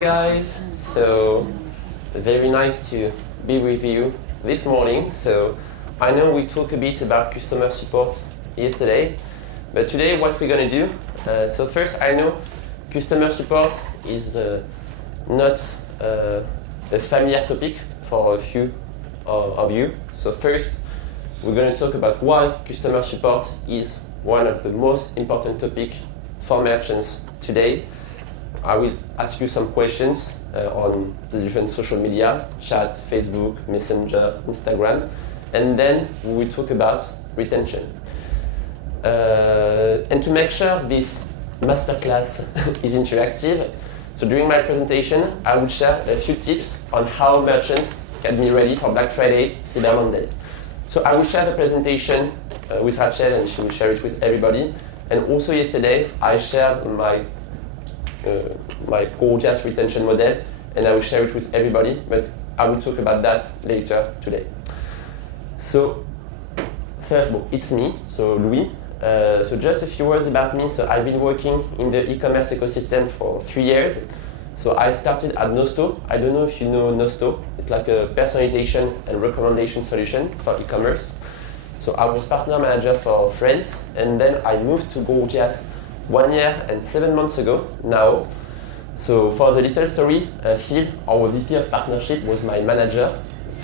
Guys, so very nice to be with you this morning. So I know we talked a bit about customer support yesterday, but today what we're going to do, so first I know customer support is not a familiar topic for a few of you. So first we're going to talk about why customer support is one of the most important topics for merchants today. I will ask you some questions on the different social media, chat, Facebook, Messenger, Instagram, and then we will talk about retention. And to make sure this masterclass is interactive, so during my presentation, I will share a few tips on how merchants can be ready for Black Friday, Cyber Monday. So I will share the presentation with Rachel and she will share it with everybody. And also yesterday, I shared my Gorgias retention model, and I will share it with everybody, but I will talk about that later today. So first of all, it's me, so Louis. So just a few words about me. So I've been working in the e-commerce ecosystem for 3 years. So I started at Nosto. I don't know if you know Nosto. It's like a personalization and recommendation solution for e-commerce. So I was partner manager for France, and then I moved to Gorgias 1 year and 7 months ago now. So for the little story, Phil, our VP of partnership, was my manager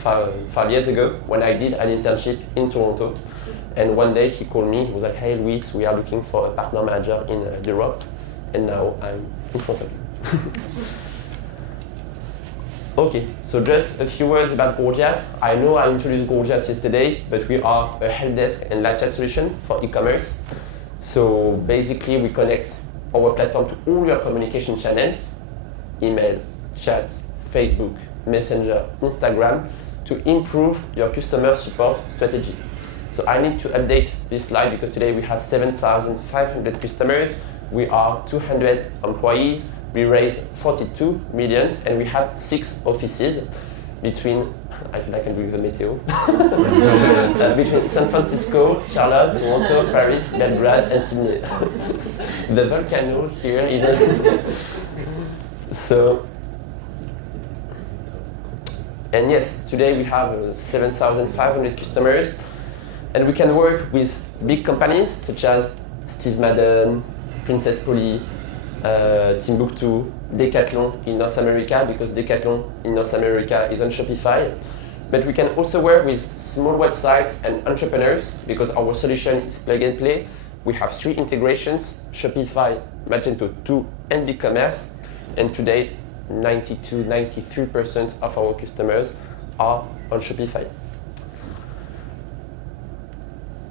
5 years ago when I did an internship in Toronto. And one day he called me, he was like, "Hey Luis, we are looking for a partner manager in Europe." And now I'm in front of you. Okay, so just a few words about Gorgias. I know I introduced Gorgias yesterday, but we are a help desk and live chat solution for e-commerce. So basically, we connect our platform to all your communication channels, email, chat, Facebook, Messenger, Instagram, to improve your customer support strategy. So I need to update this slide because today we have 7,500 customers, we are 200 employees, we raised 42 million, and we have 6 offices between, I feel like I can do the meteo, between San Francisco, Charlotte, Toronto, Paris, Belgrade, and Sydney. The volcano here is so, and yes, today we have 7,500 customers, and we can work with big companies such as Steve Madden, Princess Polly, Timbuktu, Decathlon in North America, because Decathlon in North America is on Shopify. But we can also work with small websites and entrepreneurs because our solution is plug and play. We have 3 integrations, Shopify, Magento 2, and BigCommerce. And today, 92-93% of our customers are on Shopify.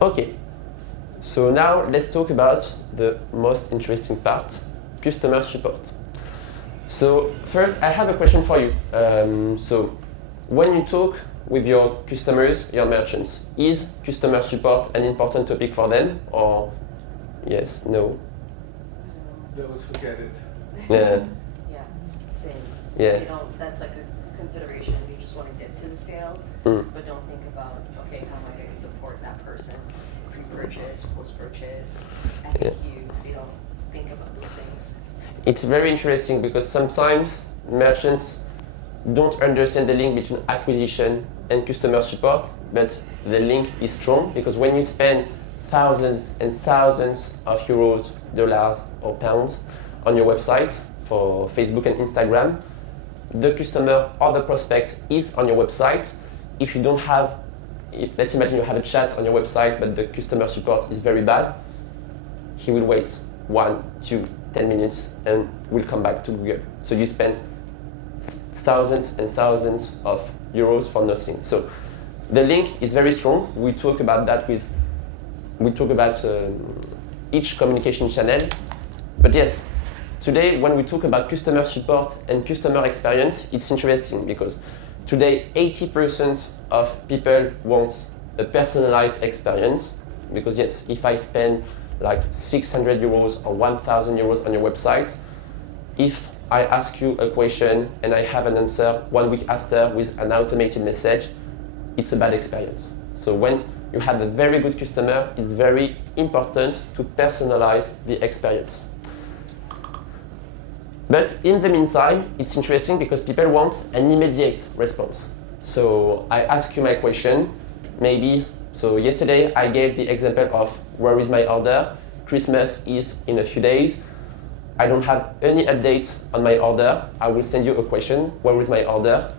Okay, so now let's talk about the most interesting part, customer support. So first, I have a question for you. So when you talk with your customers, your merchants, is customer support an important topic for them, or yes, no? They always forget it. Yeah. Yeah, same. Yeah. You know, that's like a consideration. You just want to get to the sale, but don't think about, okay, how am I going to support that person? Pre-purchase, post-purchase, FAQs, they don't think about those things. It's very interesting because sometimes merchants don't understand the link between acquisition and customer support, but the link is strong because when you spend thousands and thousands of euros, dollars, or pounds on your website for Facebook and Instagram, the customer or the prospect is on your website. If you don't have, let's imagine you have a chat on your website, but the customer support is very bad, he will wait 1, 2, 10 minutes and will come back to Google. So you spend thousands and thousands of euros for nothing. So the link is very strong. We talk about that each communication channel. But yes, today when we talk about customer support and customer experience, it's interesting because today 80% of people want a personalized experience. Because yes, if I spend like 600 euros or 1,000 euros on your website, if I ask you a question and I have an answer 1 week after with an automated message, it's a bad experience. So when you have a very good customer, it's very important to personalize the experience. But in the meantime, it's interesting because people want an immediate response. So I ask you my question, maybe, so yesterday I gave the example of where is my order, Christmas is in a few days, I don't have any update on my order, I will send you a question, where is my order?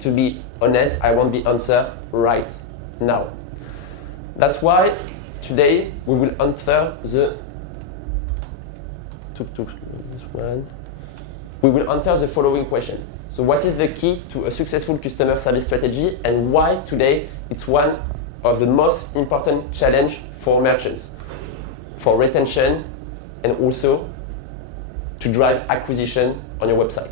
To be honest, I want the answer right now. That's why today we will answer we will answer the following question. So what is the key to a successful customer service strategy and why today it's one of the most important challenge for merchants, for retention and also to drive acquisition on your website.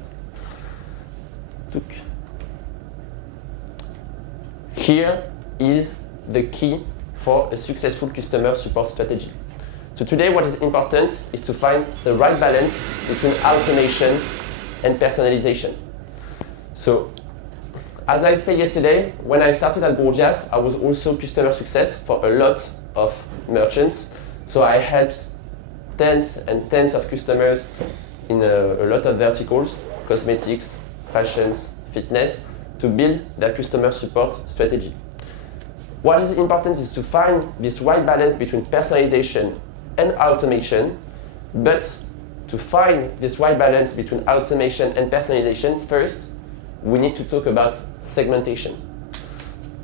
Here is the key for a successful customer support strategy. So today what is important is to find the right balance between automation and personalization. So as I said yesterday, when I started at Gorgias, I was also customer success for a lot of merchants. So I helped tens and tens of customers in a lot of verticals, cosmetics, fashions, fitness, to build their customer support strategy. What is important is to find this right balance between personalization and automation, but to find this right balance between automation and personalization, first, we need to talk about segmentation.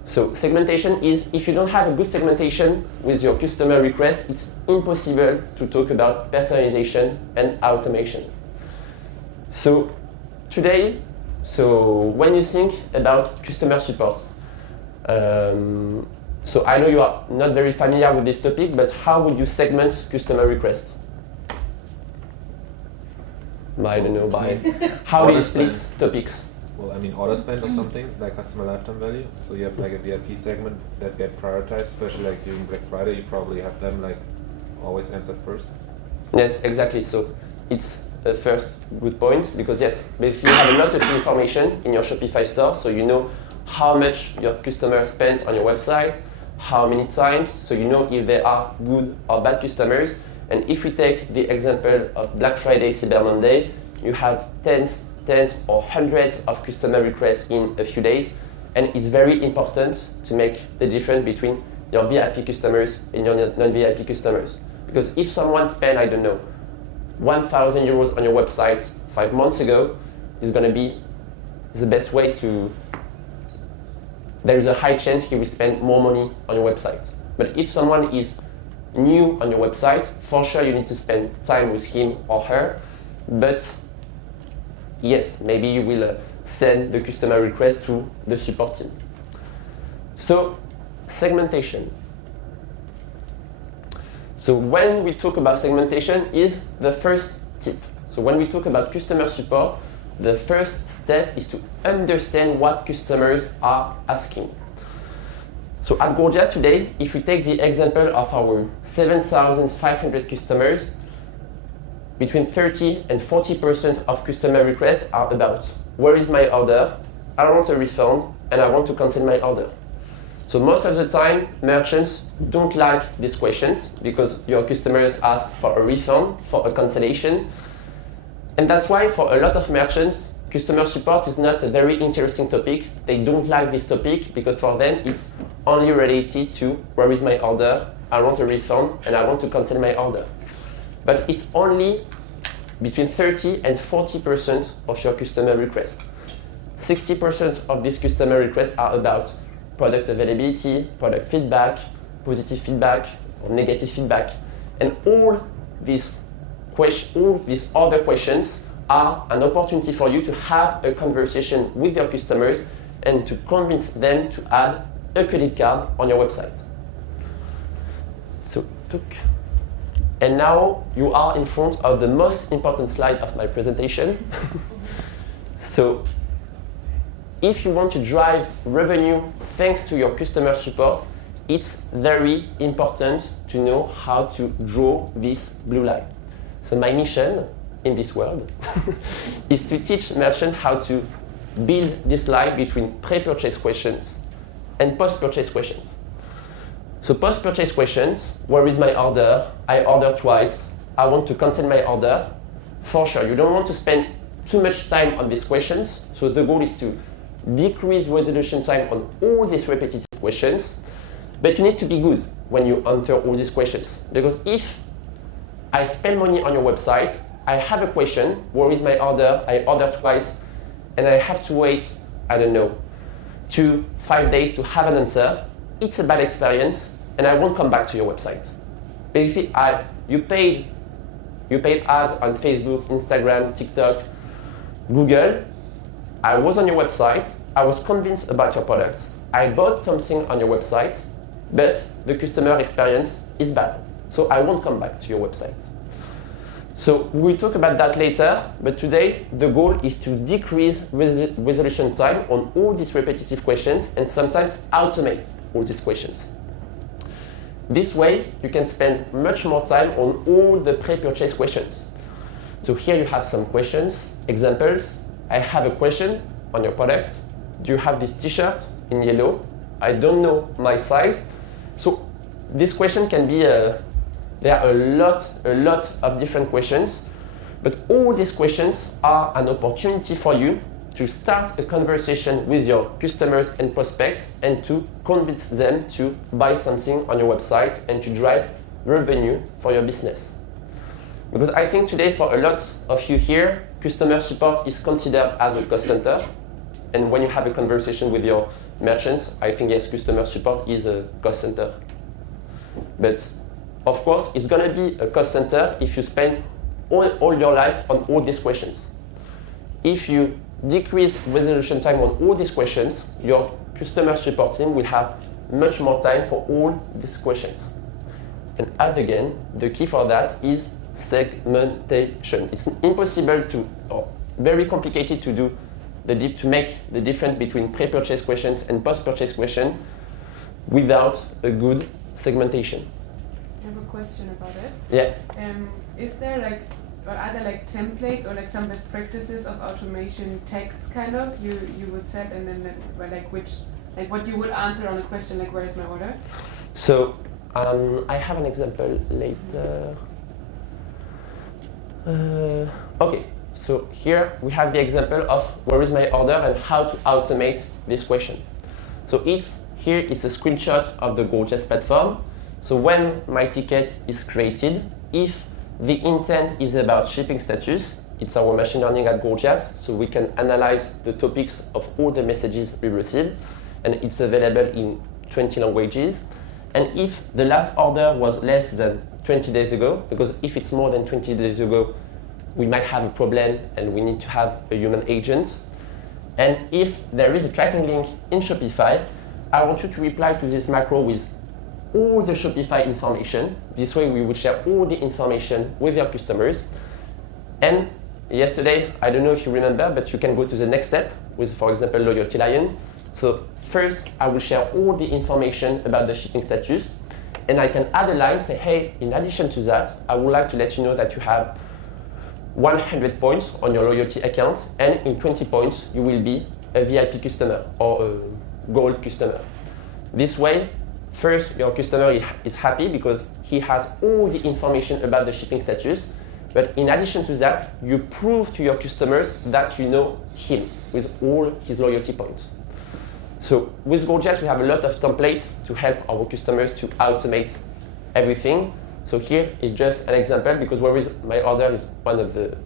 So segmentation is, if you don't have a good segmentation with your customer request, it's impossible to talk about personalization and automation. So today, when you think about customer support, so I know you are not very familiar with this topic, but how would you segment customer requests? I don't know, by how do you split topics? Well, I mean, auto spend or something, like customer lifetime value. So you have like a VIP segment that get prioritized, especially like during Black Friday, you probably have them like always answered first. Yes, exactly. So it's a first good point because yes, basically you have a lot of information in your Shopify store, so you know how much your customer spends on your website, how many times, so you know if they are good or bad customers. And if we take the example of Black Friday, Cyber Monday, you have tens or hundreds of customer requests in a few days, and it's very important to make the difference between your VIP customers and your non-VIP customers. Because if someone spent, I don't know, 1,000 euros on your website 5 months ago, it's going to be the best way to, there's a high chance he will spend more money on your website. But if someone is new on your website, for sure you need to spend time with him or her, but yes, maybe you will send the customer request to the support team. So, segmentation. So when we talk about segmentation is the first tip. So when we talk about customer support, the first step is to understand what customers are asking. So at Gorgias today, if we take the example of our 7,500 customers, between 30 and 40% of customer requests are about where is my order, I want a refund, and I want to cancel my order. So most of the time, merchants don't like these questions because your customers ask for a refund, for a cancellation. And that's why for a lot of merchants, customer support is not a very interesting topic. They don't like this topic because for them, it's only related to where is my order, I want a refund, and I want to cancel my order. But it's only between 30 and 40% of your customer requests. 60% of these customer requests are about product availability, product feedback, positive feedback, or negative feedback. And all these other questions are an opportunity for you to have a conversation with your customers and to convince them to add a credit card on your website. And now you are in front of the most important slide of my presentation. So if you want to drive revenue thanks to your customer support, it's very important to know how to draw this blue line. So my mission in this world is to teach merchants how to build this line between pre-purchase questions and post-purchase questions. So post-purchase questions, where is my order? I ordered twice. I want to cancel my order. For sure, you don't want to spend too much time on these questions. So the goal is to decrease resolution time on all these repetitive questions, but you need to be good when you answer all these questions. Because if I spend money on your website, I have a question, where is my order? I order twice, and I have to wait, I don't know, 2 to 5 days to have an answer. It's a bad experience, and I won't come back to your website. Basically, you paid ads on Facebook, Instagram, TikTok, Google. I was on your website. I was convinced about your products. I bought something on your website, but the customer experience is bad. So I won't come back to your website. So we'll talk about that later, but today the goal is to decrease resolution time on all these repetitive questions and sometimes automate all these questions. This way, you can spend much more time on all the pre-purchase questions. So here you have some questions, examples. I have a question on your product. Do you have this t-shirt in yellow? I don't know my size. So this question can be, there are a lot of different questions, but all these questions are an opportunity for you to start a conversation with your customers and prospects and to convince them to buy something on your website and to drive revenue for your business. Because I think today for a lot of you here, customer support is considered as a cost center. And when you have a conversation with your merchants, I think yes, customer support is a cost center. But of course, it's going to be a cost center if you spend all your life on all these questions. If you decrease resolution time on all these questions, your customer support team will have much more time for all these questions. And again, the key for that is segmentation. It's impossible to, or very complicated to do to make the difference between pre-purchase questions and post-purchase questions without a good segmentation. I have a question about it. Yeah. Is there like, or are there like templates or like some best practices of automation texts kind of you would set, and then like which, like what you would answer on a question like where is my order? So I have an example later. Okay, so here we have the example of where is my order and how to automate this question. So here it's a screenshot of the Gorgias platform. So when my ticket is created, if the intent is about shipping status, it's our machine learning at Gorgias, so we can analyze the topics of all the messages we receive, and it's available in 20 languages. And if the last order was less than 20 days ago, because if it's more than 20 days ago, we might have a problem and we need to have a human agent. And if there is a tracking link in Shopify, I want you to reply to this macro with all the Shopify information. This way we would share all the information with your customers. And yesterday, I don't know if you remember, but you can go to the next step with, for example, Loyalty Lion. So first, I will share all the information about the shipping status, and I can add a line, say, hey, in addition to that, I would like to let you know that you have 100 points on your loyalty account, and in 20 points, you will be a VIP customer or a gold customer. This way, first, your customer is happy because he has all the information about the shipping status, but in addition to that, you prove to your customers that you know him with all his loyalty points. So with Gorgias, we have a lot of templates to help our customers to automate everything. So here is just an example, because where is my order is one of the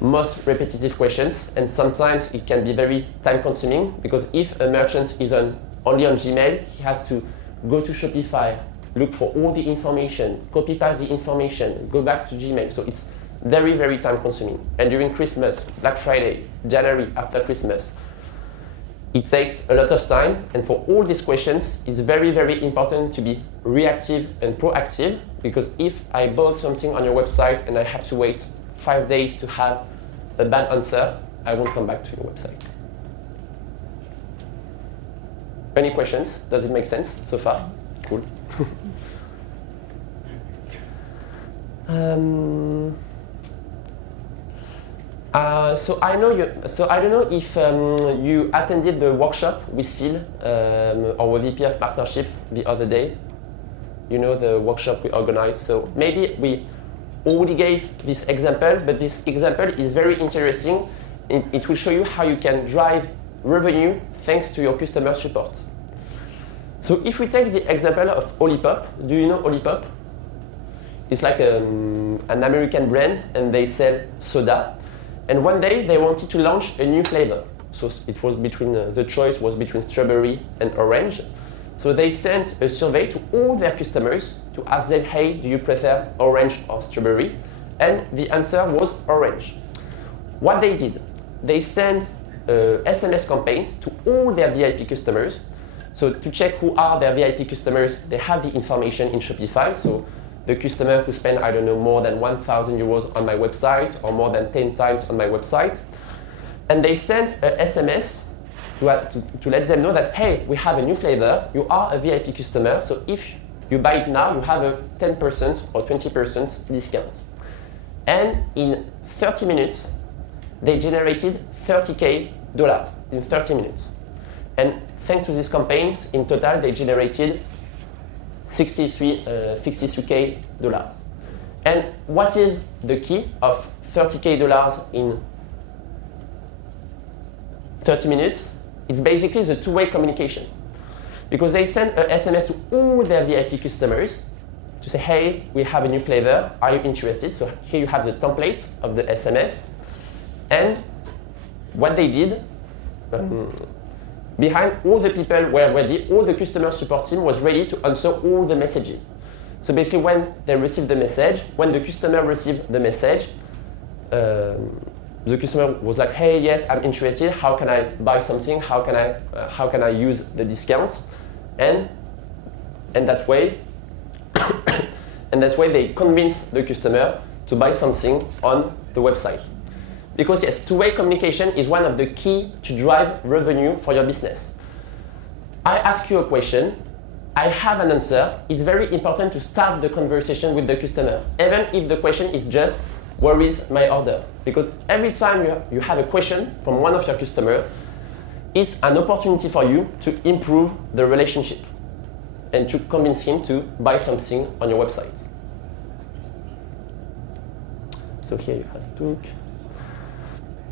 most repetitive questions, and sometimes it can be very time consuming, because if a merchant is only on Gmail, he has to go to Shopify, look for all the information, copy paste the information, go back to Gmail. So it's very, very time consuming. And during Christmas, Black Friday, January after Christmas, it takes a lot of time. And for all these questions, it's very, very important to be reactive and proactive, because if I bought something on your website and I have to wait 5 days to have a bad answer, I won't come back to your website. Any questions? Does it make sense so far? Cool. So I know you. So I don't know if you attended the workshop with Phil, our VP of partnership, the other day. You know, the workshop we organized. So maybe already gave this example, but this example is very interesting. It will show you how you can drive revenue thanks to your customer support. So if we take the example of Olipop, do you know Olipop? It's like an American brand, and they sell soda. And one day they wanted to launch a new flavor. So it was between the choice was between strawberry and orange. So they sent a survey to all their customers to ask them, hey, do you prefer orange or strawberry? And the answer was orange. What they did, they sent SMS campaigns to all their VIP customers. So to check who are their VIP customers, they have the information in Shopify. So the customer who spent, I don't know, more than 1,000 euros on my website or more than 10 times on my website. And they sent an SMS to let them know that, hey, we have a new flavor, you are a VIP customer, so if you buy it now, you have a 10% or 20% discount. And in 30 minutes, they generated $30K in 30 minutes. And thanks to these campaigns, in total, they generated $63K. And what is the key of $30K in 30 minutes? It's basically the two-way communication. Because they send an SMS to all their VIP customers to say, hey, we have a new flavor, are you interested? So here you have the template of the SMS. And what they did, behind all the people were ready, all the customer support team was ready to answer all the messages. So basically when they received the message, when the customer received the message, the customer was like, hey, yes, I'm interested, how can I buy something, how can I use the discount? And that way, they convinced the customer to buy something on the website. Because yes, two-way communication is one of the key to drive revenue for your business. I ask you a question, I have an answer. It's very important to start the conversation with the customer, even if the question is just, where is my order? Because every time you have a question from one of your customers, it's an opportunity for you to improve the relationship and to convince him to buy something on your website. So here you have talk.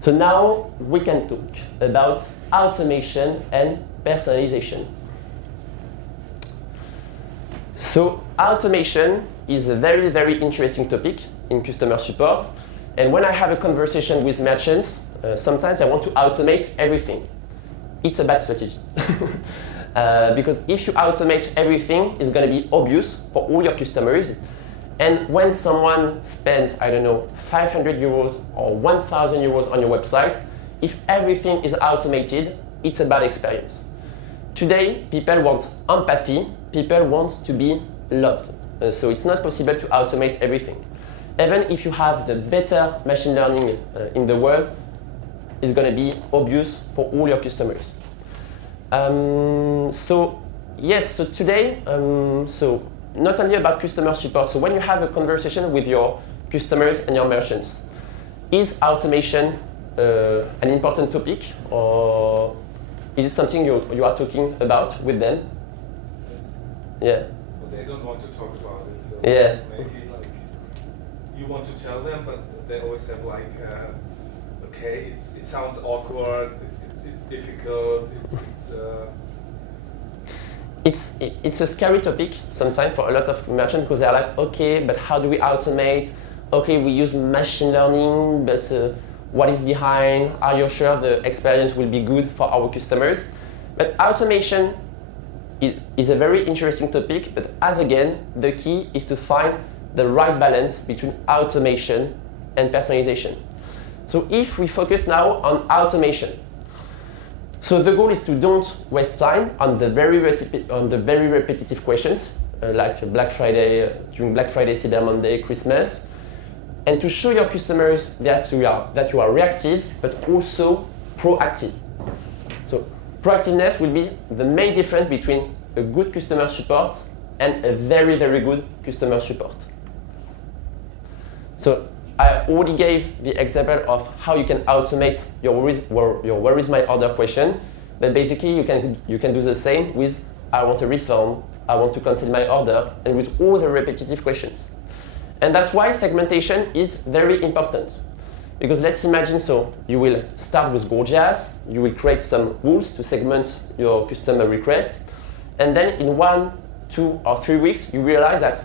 So now we can talk about automation and personalization. So automation is a very, very interesting topic in customer support. And when I have a conversation with merchants, sometimes I want to automate everything. It's a bad strategy. Because if you automate everything, it's going to be obvious for all your customers. And when someone spends, I don't know, 500 euros or 1,000 euros on your website, if everything is automated, it's a bad experience. Today, people want empathy, people want to be loved. So it's not possible to automate everything. Even if you have the better machine learning in the world, it's going to be obvious for all your customers. So today, not only about customer support, so when you have a conversation with your customers and your merchants, is automation an important topic, or is it something you are talking about with them? Yeah. But they don't want to talk about it. So yeah. maybe like you want to tell them, but they always have like, okay, it sounds awkward, it's difficult, It's a scary topic sometimes for a lot of merchants, because they're like, okay, but how do we automate? Okay, we use machine learning, but what is behind? Are you sure the experience will be good for our customers? But automation is a very interesting topic, but as again, the key is to find the right balance between automation and personalization. So if we focus now on automation, so the goal is to don't waste time on the very repetitive questions, like Black Friday, during Black Friday, Cyber Monday, Christmas, and to show your customers that you are reactive, but also proactive. So proactiveness will be the main difference between a good customer support and a very, very good customer support. So I already gave the example of how you can automate your where is my order question, but basically you can do the same with I want a refund, I want to cancel my order, and with all the repetitive questions. And that's why segmentation is very important. Because let's imagine, so you will start with Gorgias, you will create some rules to segment your customer request, and then in 1, 2, or 3 weeks, you realize that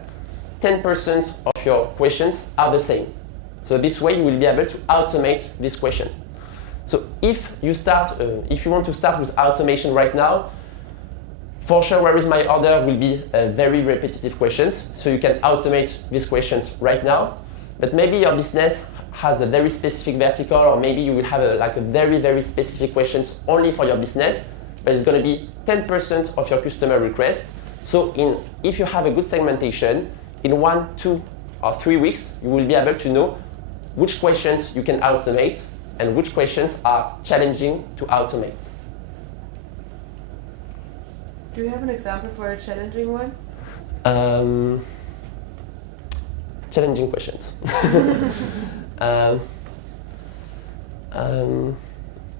10% of your questions are the same. So this way you will be able to automate this question. So if you want to start with automation right now, for sure, where is my order will be very repetitive questions. So you can automate these questions right now. But maybe your business has a very specific vertical, or maybe you will have a very, very specific questions only for your business, but it's going to be 10% of your customer requests. So if you have a good segmentation, in 1, 2, or 3 weeks, you will be able to know which questions you can automate and which questions are challenging to automate. Do you have an example for a challenging one? Challenging questions. The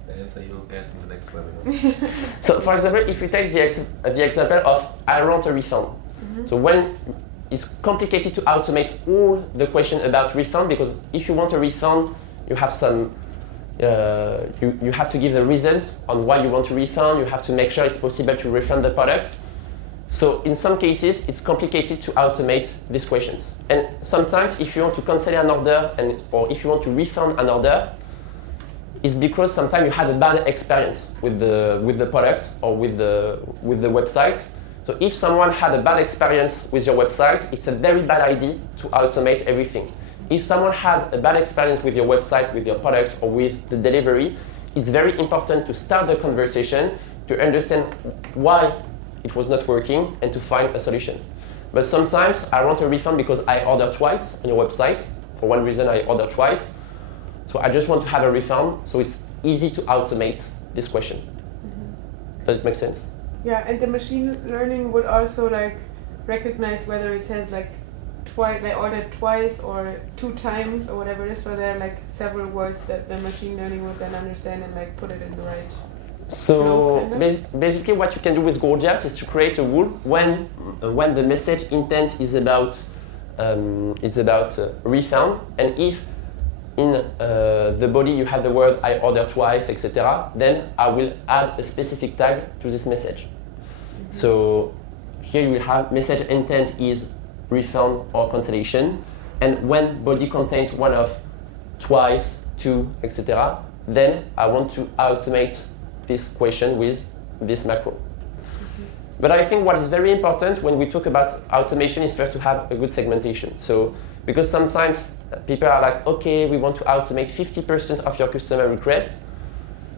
answer you'll get in the next webinar. So, for example, if you take the example of I want a refund. So when it's complicated to automate all the questions about refund, because if you want a refund, you have some you have to give the reasons on why you want to refund. You have to make sure it's possible to refund the product. So in some cases, it's complicated to automate these questions. And sometimes if you want to cancel an order or if you want to refund an order, it's because sometimes you had a bad experience with the product or with the website. So if someone had a bad experience with your website, it's a very bad idea to automate everything. If someone had a bad experience with your website, with your product, or with the delivery, it's very important to start the conversation to understand why it was not working and to find a solution. But sometimes I want a refund because I ordered twice on your website. For one reason, I ordered twice. So I just want to have a refund, so it's easy to automate this question. Does it make sense? Yeah, and the machine learning would also recognize whether it says twice, they ordered twice or 2 times or whatever it is. So there are several words that the machine learning would then understand and put it in the right. So basically, what you can do with Gorgias is to create a rule when the message intent is about refund, and if in the body you have the word I order twice, etc., then I will add a specific tag to this message. So here you will have message intent is refund or cancellation, and when body contains one of twice, 2, etc., then I want to automate this question with this macro. But I think what is very important when we talk about automation is first to have a good segmentation. So because sometimes people are like, okay, we want to automate 50% of your customer requests.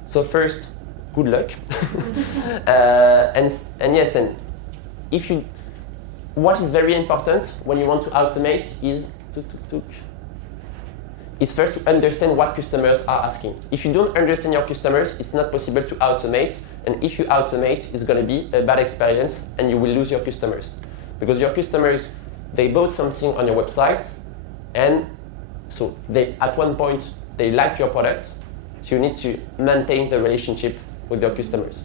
So first, good luck. And yes, and what is very important when you want to automate is first to understand what customers are asking. If you don't understand your customers, it's not possible to automate. And if you automate, it's going to be a bad experience and you will lose your customers. Because your customers, they bought something on your website, and so at one point, they like your product. So you need to maintain the relationship with your customers.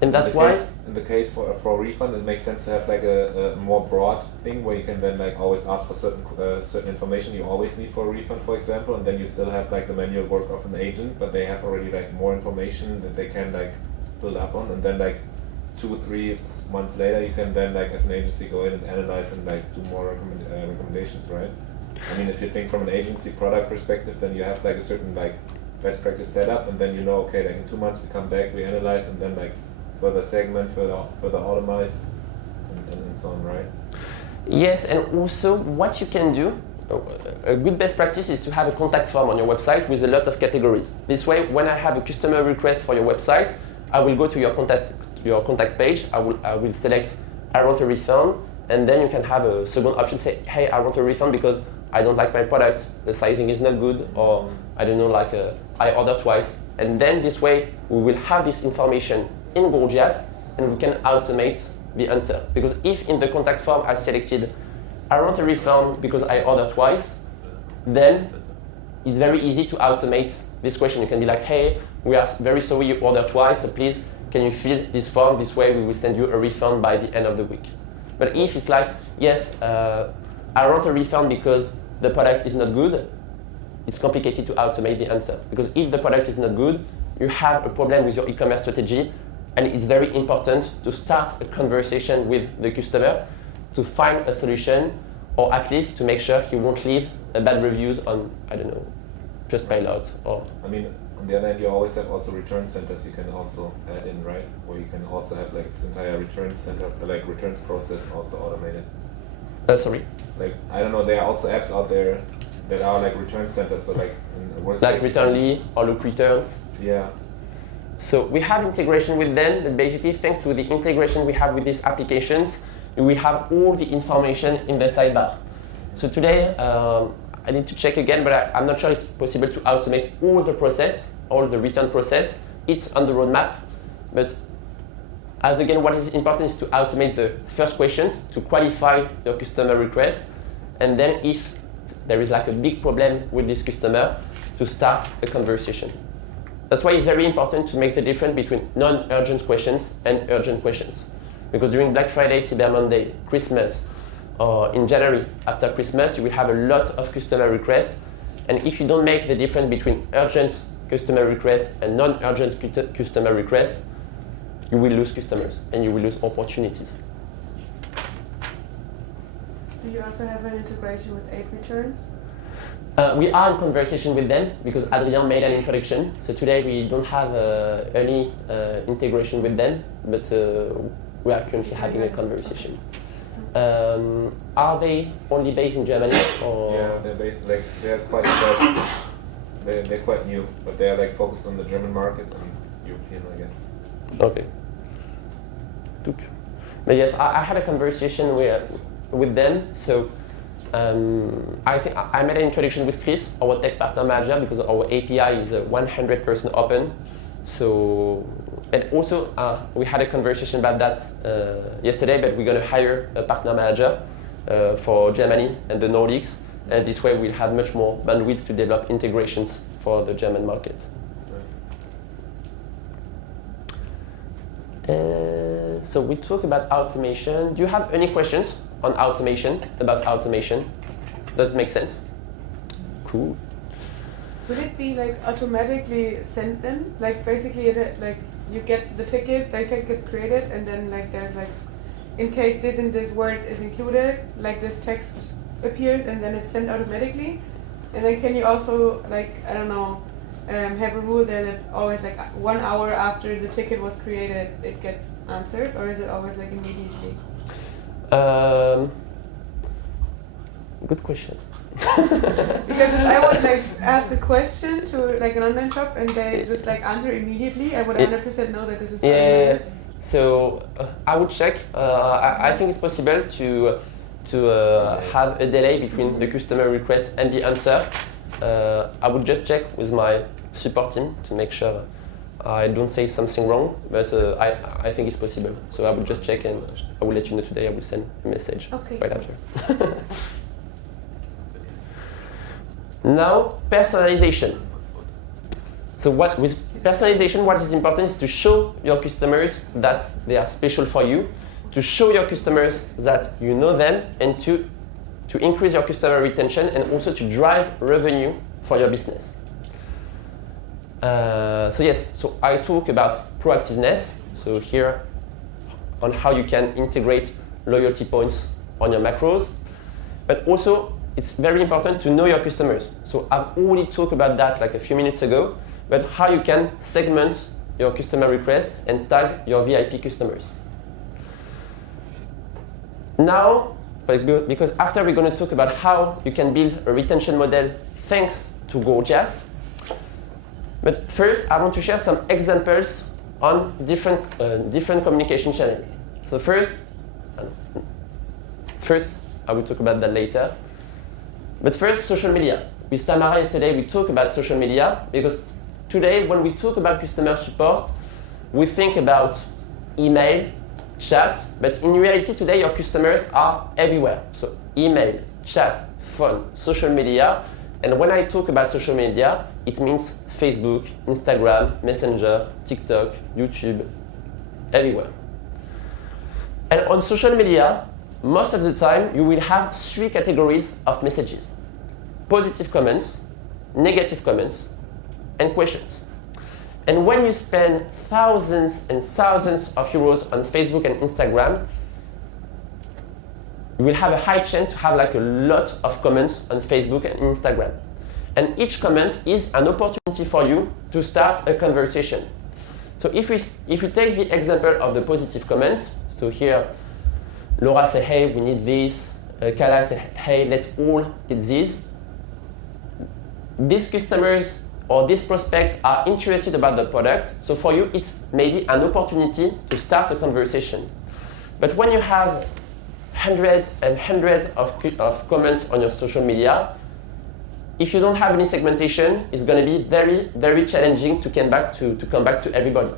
And that's why in the case for a refund, it makes sense to have a more broad thing where you can then always ask for certain information you always need for a refund, for example, and then you still have the manual work of an agent, but they have already more information that they can build up on, and then 2 or 3 months later you can then as an agency go in and analyze and do more recommendations, right? I mean, if you think from an agency product perspective, then you have a certain best practice setup, and then you know, okay, in 2 months we come back, we analyze, and then further segment, further automate, and so on, right? Yes, and also what you can do, a good best practice is to have a contact form on your website with a lot of categories. This way, when I have a customer request for your website, I will go to your contact page, I will select I want a refund, and then you can have a second option, say, hey, I want a refund because I don't like my product, the sizing is not good, or I don't know, I ordered twice. And then this way, we will have this information in Gorgias, and we can automate the answer. Because if in the contact form I selected, I want a refund because I ordered twice, then it's very easy to automate this question. You can be like, hey, we are very sorry you ordered twice, so please, can you fill this form? This way we will send you a refund by the end of the week. But if it's like, yes, I want a refund because the product is not good, it's complicated to automate the answer. Because if the product is not good, you have a problem with your e-commerce strategy, and it's very important to start a conversation with the customer to find a solution, or at least to make sure he won't leave bad reviews on, I don't know, Trustpilot or... I mean, on the other hand, you always have also return centers you can also add in, right? Where you can also have like this entire return center, like returns process also automated. Sorry? Like, I don't know, there are also apps out there that are like return centers, so like in worst Like case, Returnly or Look Returns. yeah. So we have integration with them, but basically thanks to the integration we have with these applications, we have all the information in the sidebar. So today, I need to check again, but I'm not sure it's possible to automate all the process, all the return process. It's on the roadmap, but as again, what is important is to automate the first questions to qualify your customer request, and then if there is like a big problem with this customer, to start a conversation. That's why it's very important to make the difference between non-urgent questions and urgent questions. Because during Black Friday, Cyber Monday, Christmas, or in January after Christmas, you will have a lot of customer requests. And if you don't make the difference between urgent customer requests and non-urgent customer requests, you will lose customers and you will lose opportunities. Do you also have an integration with aid returns? We are in conversation with them because Adrien made an introduction. So today we don't have any integration with them, but we are currently having a conversation. Are they only based in Germany? Or? Yeah, they're quite new, but they are like focused on the German market and European, I guess. Okay. But yes, I had a conversation with them. So I think I made an introduction with Chris, our tech partner manager, because our API is 100% open. So, and also we had a conversation about that yesterday, but we're going to hire a partner manager for Germany and the Nordics, and this way we'll have much more bandwidth to develop integrations for the German market. So we talk about automation. Do you have any questions on automation, about automation? Does it make sense? Cool. Would it be like automatically sent then? Like basically like you get the ticket, the ticket gets created, and then like there's like, in case this and this word is included, like this text appears and then it's sent automatically? And then can you also like, I don't know, have a rule that it always like 1 hour after the ticket was created it gets answered, or is it always like immediately? Good question. Because if I would like ask a question to like an online shop and they just like answer immediately, I would 100% know that this is yeah. So I would check. I think it's possible to have a delay between the customer request and the answer. I would just check with my support team to make sure I don't say something wrong, but I think it's possible. So I will just check and I will let you know today. I will send a message right after. Now, personalization. So with personalization, what is important is to show your customers that they are special for you, to show your customers that you know them, and to increase your customer retention and also to drive revenue for your business. So I talk about proactiveness. So here on how you can integrate loyalty points on your macros, but also it's very important to know your customers. So I've already talked about that like a few minutes ago, but how you can segment your customer request and tag your VIP customers. Now, because after we're going to talk about how you can build a retention model thanks to Gorgias. But first, I want to share some examples on different communication channels. So first, I will talk about that later. But first, social media. With Tamara yesterday, we talked about social media because today, when we talk about customer support, we think about email, chat, but in reality today your customers are everywhere. So email, chat, phone, social media, and when I talk about social media, it means Facebook, Instagram, Messenger, TikTok, YouTube, everywhere. And on social media, most of the time, you will have 3 categories of messages: positive comments, negative comments, and questions. And when you spend thousands and thousands of euros on Facebook and Instagram, you will have a high chance to have like a lot of comments on Facebook and Instagram. And each comment is an opportunity for you to start a conversation. So if we take the example of the positive comments, so here Laura say, hey, we need this. Kala say, hey, let's all get this. These customers or these prospects are interested about the product. So for you, it's maybe an opportunity to start a conversation. But when you have hundreds and hundreds of comments on your social media, if you don't have any segmentation, it's going to be very, very challenging to come back to everybody.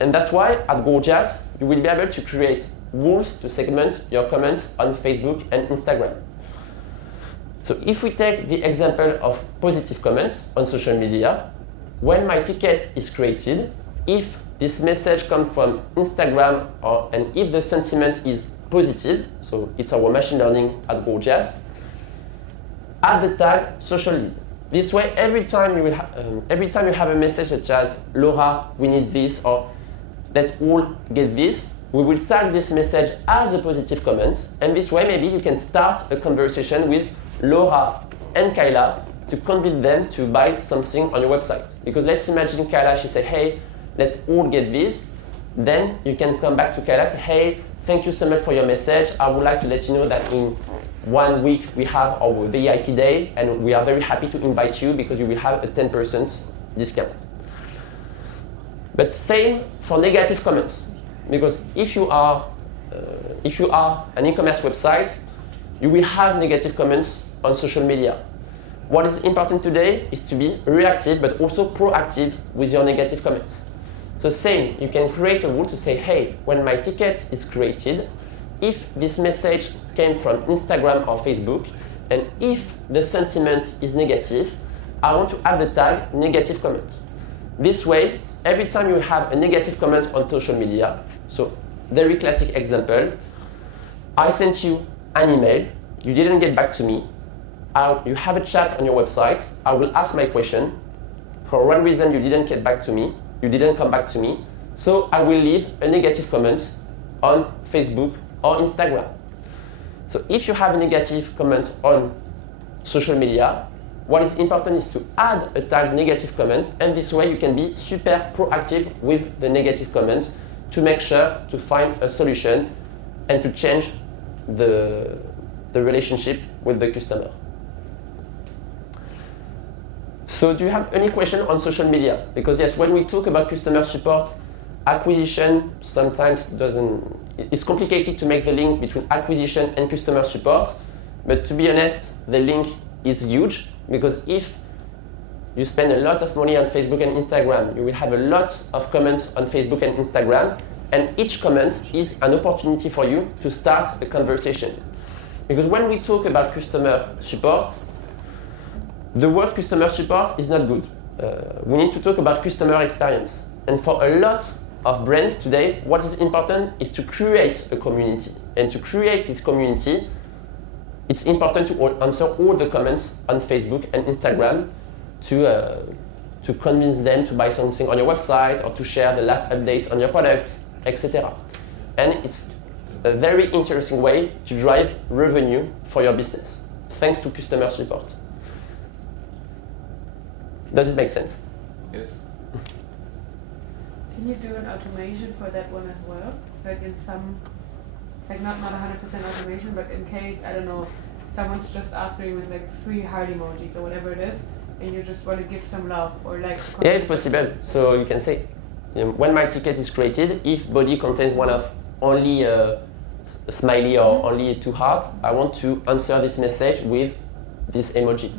And that's why at Gorgias, you will be able to create rules to segment your comments on Facebook and Instagram. So if we take the example of positive comments on social media, when my ticket is created, if this message comes from Instagram and if the sentiment is positive, so it's our machine learning at Gorgias, add the tag social lead. This way, every time you have a message such as Laura, we need this, or let's all get this, we will tag this message as a positive comment, and this way maybe you can start a conversation with Laura and Kayla to convince them to buy something on your website. Because let's imagine Kayla, she said, hey, let's all get this. Then you can come back to Kayla and say, hey, thank you so much for your message. I would like to let you know that in 1 week we have our VIP day and we are very happy to invite you because you will have a 10% discount. But same for negative comments. Because if you are an e-commerce website, you will have negative comments on social media. What is important today is to be reactive but also proactive with your negative comments. So same, you can create a rule to say, hey, when my ticket is created, if this message came from Instagram or Facebook, and if the sentiment is negative, I want to add the tag negative comment. This way, every time you have a negative comment on social media, so very classic example, I sent you an email, you didn't get back to me, you have a chat on your website, I will ask my question, for one reason you didn't get back to me, you didn't come back to me, so I will leave a negative comment on Facebook or Instagram. So if you have a negative comment on social media, what is important is to add a tag negative comment, and this way you can be super proactive with the negative comments to make sure to find a solution and to change the relationship with the customer. So do you have any question on social media? Because yes, when we talk about customer support, acquisition sometimes it's complicated to make the link between acquisition and customer support, but to be honest, the link is huge, because if you spend a lot of money on Facebook and Instagram, you will have a lot of comments on Facebook and Instagram, and each comment is an opportunity for you to start a conversation. Because when we talk about customer support, the word customer support is not good. We need to talk about customer experience. And for a lot of brands today, what is important is to create a community. And to create this community, it's important to answer all the comments on Facebook and Instagram to convince them to buy something on your website or to share the last updates on your product, etc. And it's a very interesting way to drive revenue for your business, thanks to customer support. Does it make sense? Yes. Can you do an automation for that one as well? Like in some, like not 100% automation, but in case, I don't know, someone's just asking with like 3 heart emojis or whatever it is, and you just want to give some love or like. Yeah, it's possible. So you can say, when my ticket is created, if body contains one of only a smiley or only 2 hearts, I want to answer this message with this emoji.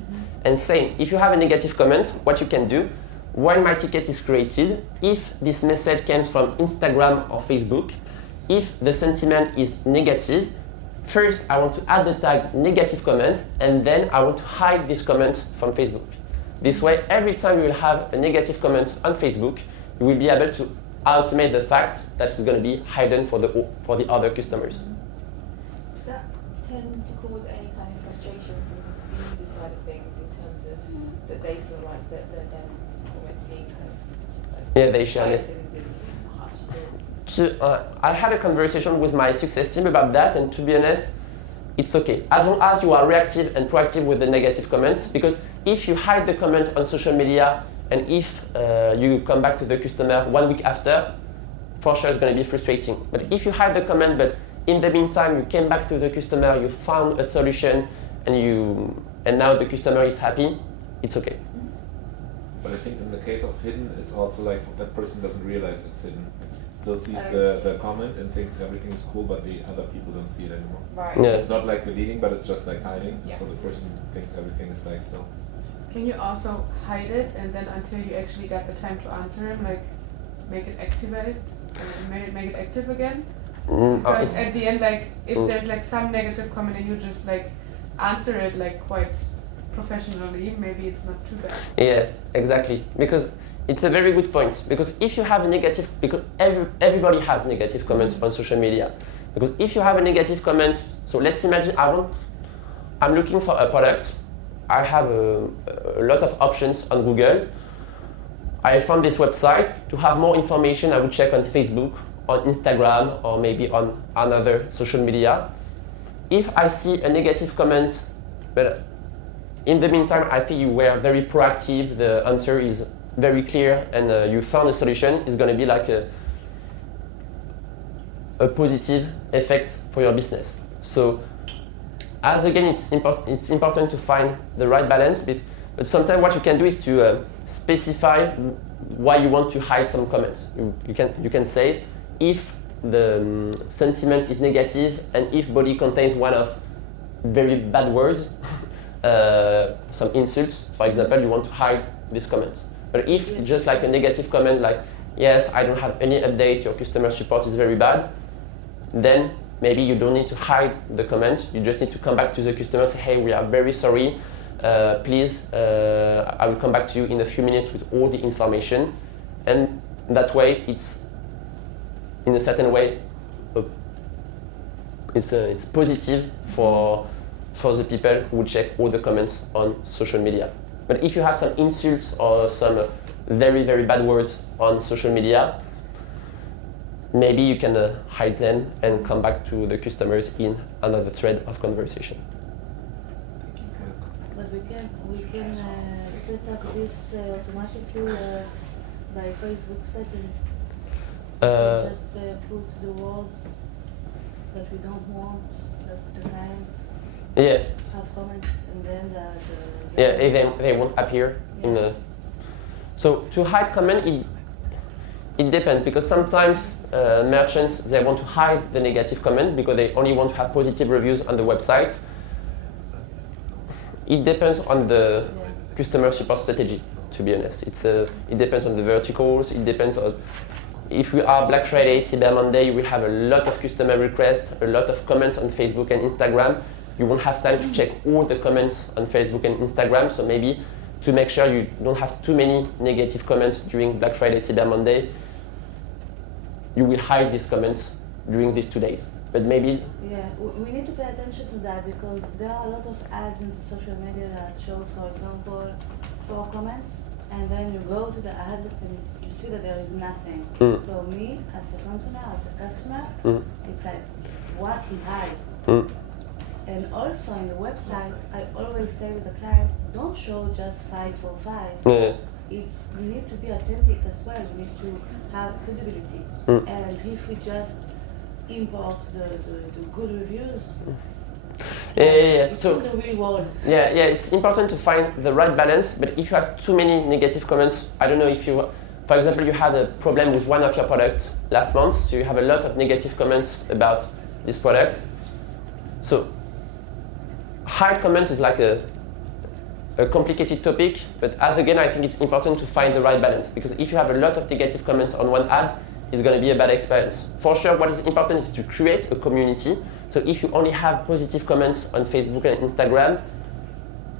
And same, if you have a negative comment, what you can do, when my ticket is created, if this message comes from Instagram or Facebook, if the sentiment is negative, first I want to add the tag negative comment, and then I want to hide this comment from Facebook. This way, every time you will have a negative comment on Facebook, you will be able to automate the fact that it's going to be hidden for the other customers. Is tend to cause any kind of frustration from the user side of things in terms of that they feel like that they're then almost being kind of just like they share this. I had a conversation with my success team about that, and to be honest, it's okay. As long as you are reactive and proactive with the negative comments, because if you hide the comment on social media and if you come back to the customer 1 week after, for sure it's going to be frustrating. But if you hide the comment, but in the meantime you came back to the customer, you found a solution, and now the customer is happy, it's okay. But I think in the case of hidden, it's also like that person doesn't realize it's hidden. It still sees the comment and thinks everything is cool, but the other people don't see it anymore. Right. Yeah. It's not like deleting, but it's just like hiding. Yeah. So the person thinks everything is like still. Can you also hide it and then until you actually get the time to answer him, like make it activate and make it active again? Because at the end, like if there's like some negative comment and you just like answer it like quite professionally, maybe it's not too bad. Yeah, exactly. Because it's a very good point. Because if you have a negative, because everybody has negative comments on social media. Because if you have a negative comment, so let's imagine I'm looking for a product. I have a lot of options on Google. I found this website. To have more information, I would check on Facebook, on Instagram, or maybe on another social media. If I see a negative comment, but in the meantime, I think you were very proactive, the answer is very clear, and you found a solution, it's going to be like a positive effect for your business. So, as again, it's important to find the right balance, but sometimes what you can do is to specify why you want to hide some comments. You can say, if the sentiment is negative and if body contains one of very bad words, some insults, for example, you want to hide this comment. But if it's just like a negative comment like, yes, I don't have any update, your customer support is very bad, then maybe you don't need to hide the comment, you just need to come back to the customer and say, hey, we are very sorry, please, I will come back to you in a few minutes with all the information. And that way, it's, in a certain way, it's positive for the people who check all the comments on social media. But if you have some insults or some very, very bad words on social media, maybe you can hide them and come back to the customers in another thread of conversation. But we can set up this automatically by Facebook setting. Just put the words that we don't want, that the clients have comments, and then they won't appear in the. So to hide comment, it depends, because sometimes merchants, they want to hide the negative comment because they only want to have positive reviews on the website. It depends on the customer support strategy, to be honest. It depends on the verticals, it depends on, if we are Black Friday, Cyber Monday, you will have a lot of customer requests, a lot of comments on Facebook and Instagram. You won't have time to check all the comments on Facebook and Instagram, so maybe to make sure you don't have too many negative comments during Black Friday, Cyber Monday, you will hide these comments during these 2 days. But maybe... Yeah, we need to pay attention to that, because there are a lot of ads in the social media that shows, for example, 4 comments, and then you go to the ad and you see that there is nothing. So me, as a consumer, as a customer, it's like, what he hide? And also in the website, I always say with the clients, don't show just 5 for 5. You need to be authentic as well. You need to have credibility. And if we just import the good reviews, it's so, in the real world. It's important to find the right balance, but if you have too many negative comments, I don't know if you, for example, you had a problem with one of your products last month, so you have a lot of negative comments about this product. So, hide comments is like a complicated topic, but as again, I think it's important to find the right balance, because if you have a lot of negative comments on one ad, it's going to be a bad experience. For sure, what is important is to create a community. So if you only have positive comments on Facebook and Instagram,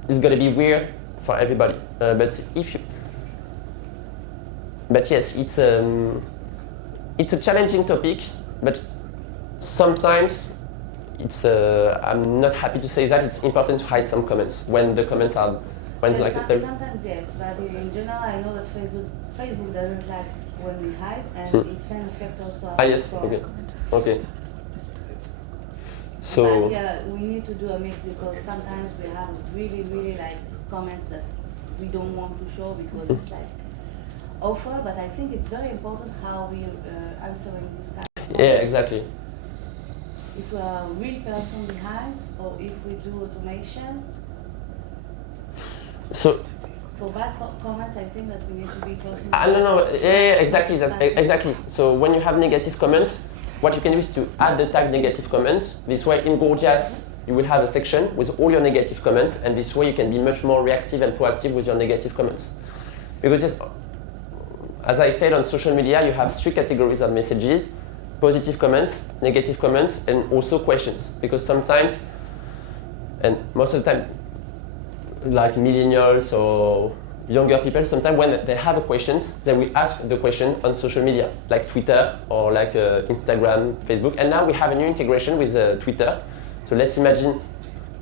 it's going to be weird for everybody. But yes, it's a challenging topic, but sometimes it's I'm not happy to say that it's important to hide some comments when the comments are like sometimes yes, but in general I know that Facebook doesn't like when we hide, and it can affect also our yes, okay. So but yeah, we need to do a mix because sometimes we have really like comments that we don't want to show because it's like awful, but I think it's very important how we answering this kind of comments. yeah, exactly. If we are a real person behind, or if we do automation. So for bad comments, I think that we need to be person. No, yeah, exactly, exactly. So when you have negative comments, what you can do is to add the tag negative comments. This way in Gorgias, you will have a section with all your negative comments, and this way you can be much more reactive and proactive with your negative comments. Because yes, as I said, on social media, you have 3 categories of messages: positive comments, negative comments, and also questions. Because sometimes, and most of the time, like millennials or younger people, sometimes when they have questions, they will ask the question on social media, like Twitter or like Instagram, Facebook. And now we have a new integration with Twitter. So let's imagine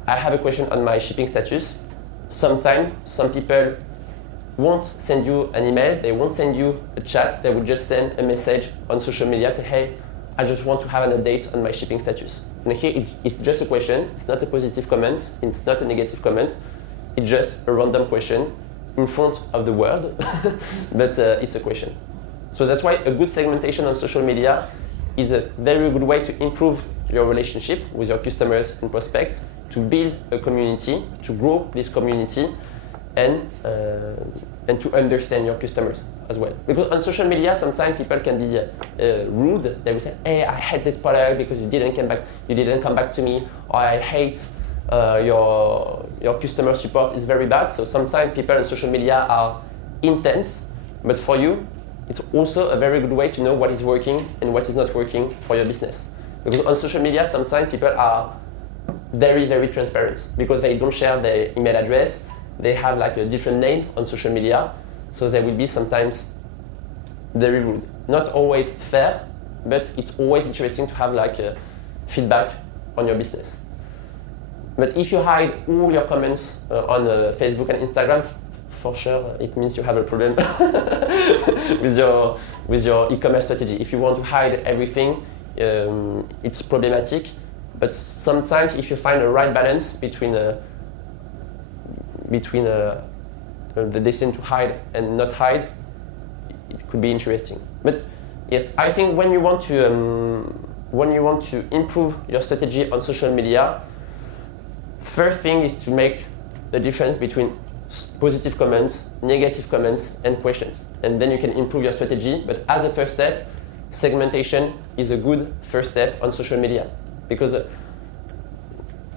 I have a question on my shipping status. Sometimes some people won't send you an email, they won't send you a chat, they will just send a message on social media, say, hey, I just want to have an update on my shipping status. And here it's just a question, it's not a positive comment, it's not a negative comment, it's just a random question in front of the world, but it's a question. So that's why a good segmentation on social media is a very good way to improve your relationship with your customers and prospects, to build a community, to grow this community, and to understand your customers as well. Because on social media, sometimes people can be rude. They will say, "Hey, I hate this product because you didn't come back to me," or "I hate your customer support is very bad." So sometimes people on social media are intense, but for you, it's also a very good way to know what is working and what is not working for your business. Because on social media, sometimes people are very, very transparent because they don't share their email address. They have like a different name on social media, so they will be sometimes very rude. Not always fair, but it's always interesting to have like a feedback on your business. But if you hide all your comments on Facebook and Instagram, for sure it means you have a problem with your e-commerce strategy. If you want to hide everything, it's problematic. But sometimes if you find the right balance between the decision to hide and not hide, it could be interesting. But yes, I think when you want to improve your strategy on social media, first thing is to make the difference between positive comments, negative comments, and questions. And then you can improve your strategy. But as a first step, segmentation is a good first step on social media. Because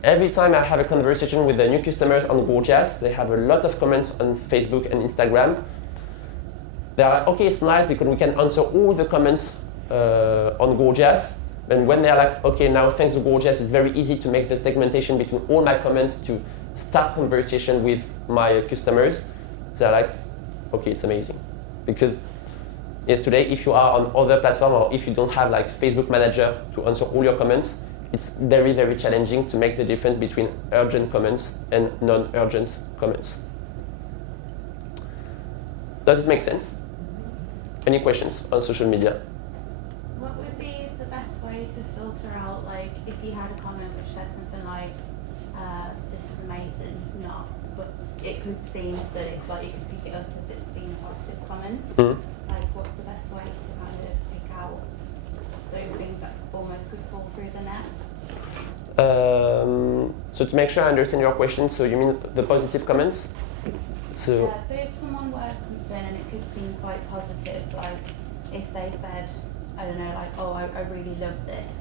every time I have a conversation with the new customers on Gorgias, they have a lot of comments on Facebook and Instagram. They're like, okay, it's nice because we can answer all the comments on Gorgias. And when they're like, okay, now thanks to Gorgias, it's very easy to make the segmentation between all my comments to start conversation with my customers. They're like, okay, it's amazing. Because yes, today, if you are on other platforms or if you don't have like Facebook Manager to answer all your comments, it's very, very challenging to make the difference between urgent comments and non-urgent comments. Does it make sense? Any questions on social media? What would be the best way to filter out, like, if you had a comment which said something like, this is amazing, not, but it could seem that it's like you could pick it up as it's being a positive comment. Mm-hmm. Like, what's the best way to kind of pick out those things that almost could fall through the net? So to make sure I understand your question, so you mean the positive comments? So Yeah, so if someone words something and it could seem quite positive, like if they said, I don't know, like, oh, I really love this,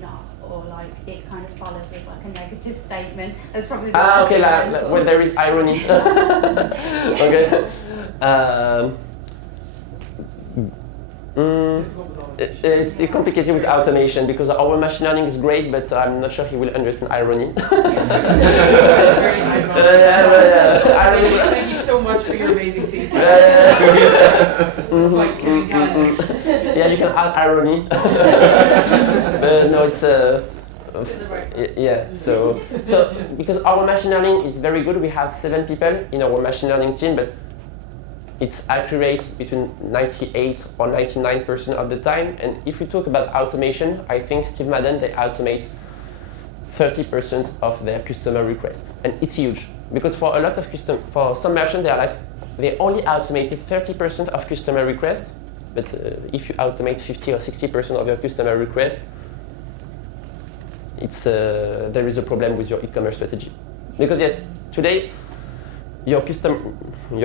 not, or like it kind of follows with like a negative statement. That's probably the okay, when there is irony. Okay. It's complicated with automation because our machine learning is great, but I'm not sure he will understand irony. Very ironic. Thank you so much for your amazing feedback. It's like killing kindness. Yeah, you can add irony. No, it's Yeah, so because our machine learning is very good, we have 7 people in our machine learning team, but it's accurate between 98 or 99% of the time. And if we talk about automation, I think Steve Madden, they automate 30% of their customer requests. And it's huge, because for a lot of for some merchants, they only automated 30% of customer requests, but if you automate 50 or 60% of your customer requests, there is a problem with your e-commerce strategy. Because yes, today, your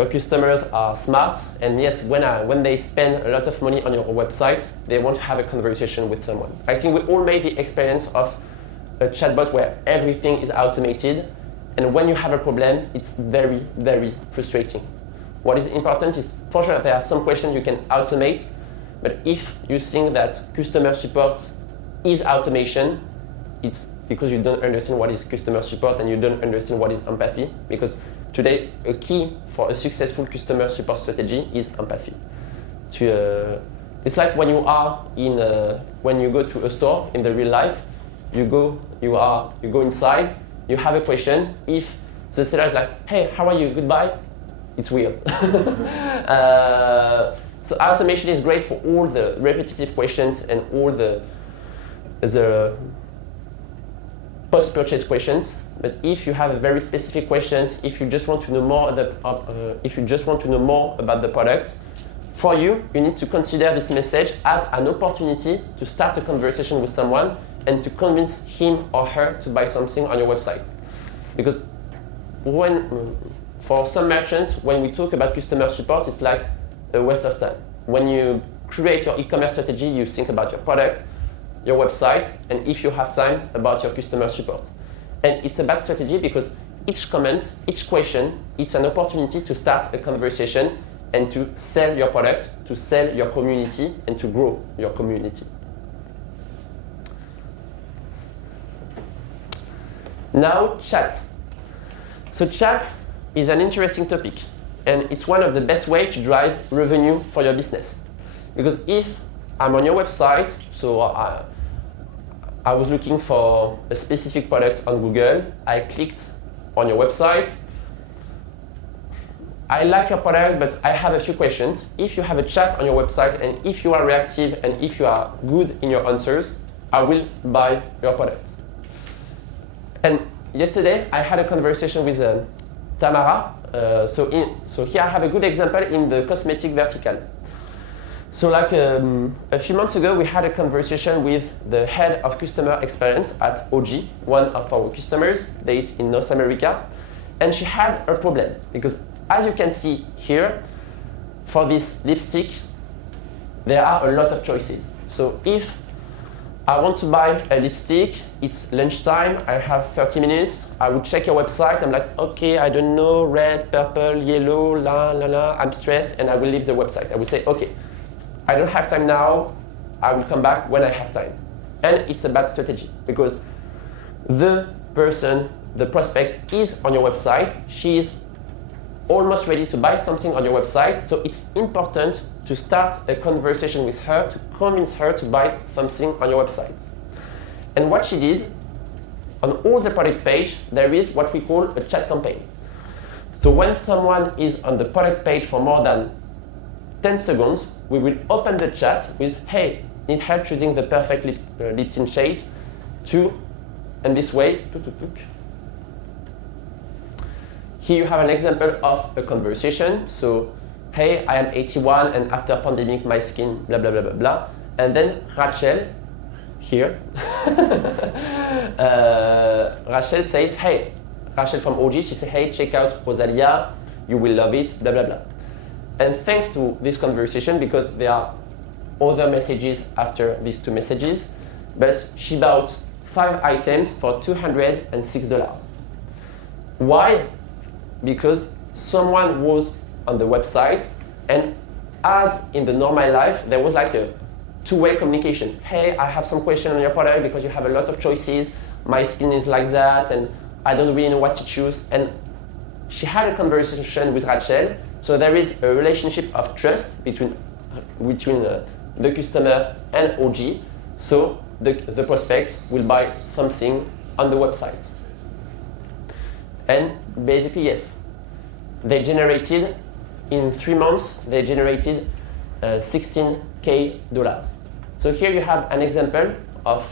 customers are smart, and yes, when they spend a lot of money on your website, they want to have a conversation with someone. I think we all made the experience of a chatbot where everything is automated, and when you have a problem, it's very, very frustrating. What is important is, for sure, there are some questions you can automate, but if you think that customer support is automation, it's because you don't understand what is customer support and you don't understand what is empathy. Because today, a key for a successful customer support strategy is empathy. It's like when you go to a store in the real life, you go inside, you have a question. If the seller is like, "Hey, how are you? Goodbye," it's weird. So automation is great for all the repetitive questions and all the post-purchase questions. But if you have a very specific questions, if you just want to know more about the product, for you need to consider this message as an opportunity to start a conversation with someone and to convince him or her to buy something on your website. Because for some merchants, when we talk about customer support, it's like a waste of time. When you create your e-commerce strategy, you think about your product, your website, and if you have time, about your customer support. And it's a bad strategy because each comment, each question, it's an opportunity to start a conversation and to sell your product, to sell your community, and to grow your community. Now, chat. So chat is an interesting topic, and it's one of the best ways to drive revenue for your business. Because if I'm on your website, so I was looking for a specific product on Google, I clicked on your website, I like your product, but I have a few questions. If you have a chat on your website, and if you are reactive, and if you are good in your answers, I will buy your product. And yesterday, I had a conversation with Tamara. So here I have a good example in the cosmetic vertical. So a few months ago, we had a conversation with the head of customer experience at OG, one of our customers based in North America. And she had a problem because, as you can see here, for this lipstick, there are a lot of choices. So if I want to buy a lipstick, it's lunchtime, I have 30 minutes, I would check your website, I'm like, okay, I don't know, red, purple, yellow, I'm stressed, and I will leave the website. I will say, okay, I don't have time now, I will come back when I have time. And it's a bad strategy because the person, the prospect is on your website, she is almost ready to buy something on your website, so it's important to start a conversation with her to convince her to buy something on your website. And what she did, on all the product page, there is what we call a chat campaign. So when someone is on the product page for more than 10 seconds, we will open the chat with, hey, need help choosing the perfect lip tint shade and this way, here you have an example of a conversation. So, hey, I am 81 and after pandemic my skin blah blah blah blah blah. And then Rachel, here, Rachel said, hey, Rachel from OG, she said, hey, check out Rosalia, you will love it, blah blah blah. And thanks to this conversation, because there are other messages after these 2 messages, but she bought 5 items for $206. Why? Because someone was on the website, and as in the normal life, there was like a 2-way communication. Hey, I have some question on your product because you have a lot of choices, my skin is like that, and I don't really know what to choose. And she had a conversation with Rachel, so there is a relationship of trust between the customer and OG. So the prospect will buy something on the website. And basically, yes, they generated, in 3 months, they generated $16K. So here you have an example of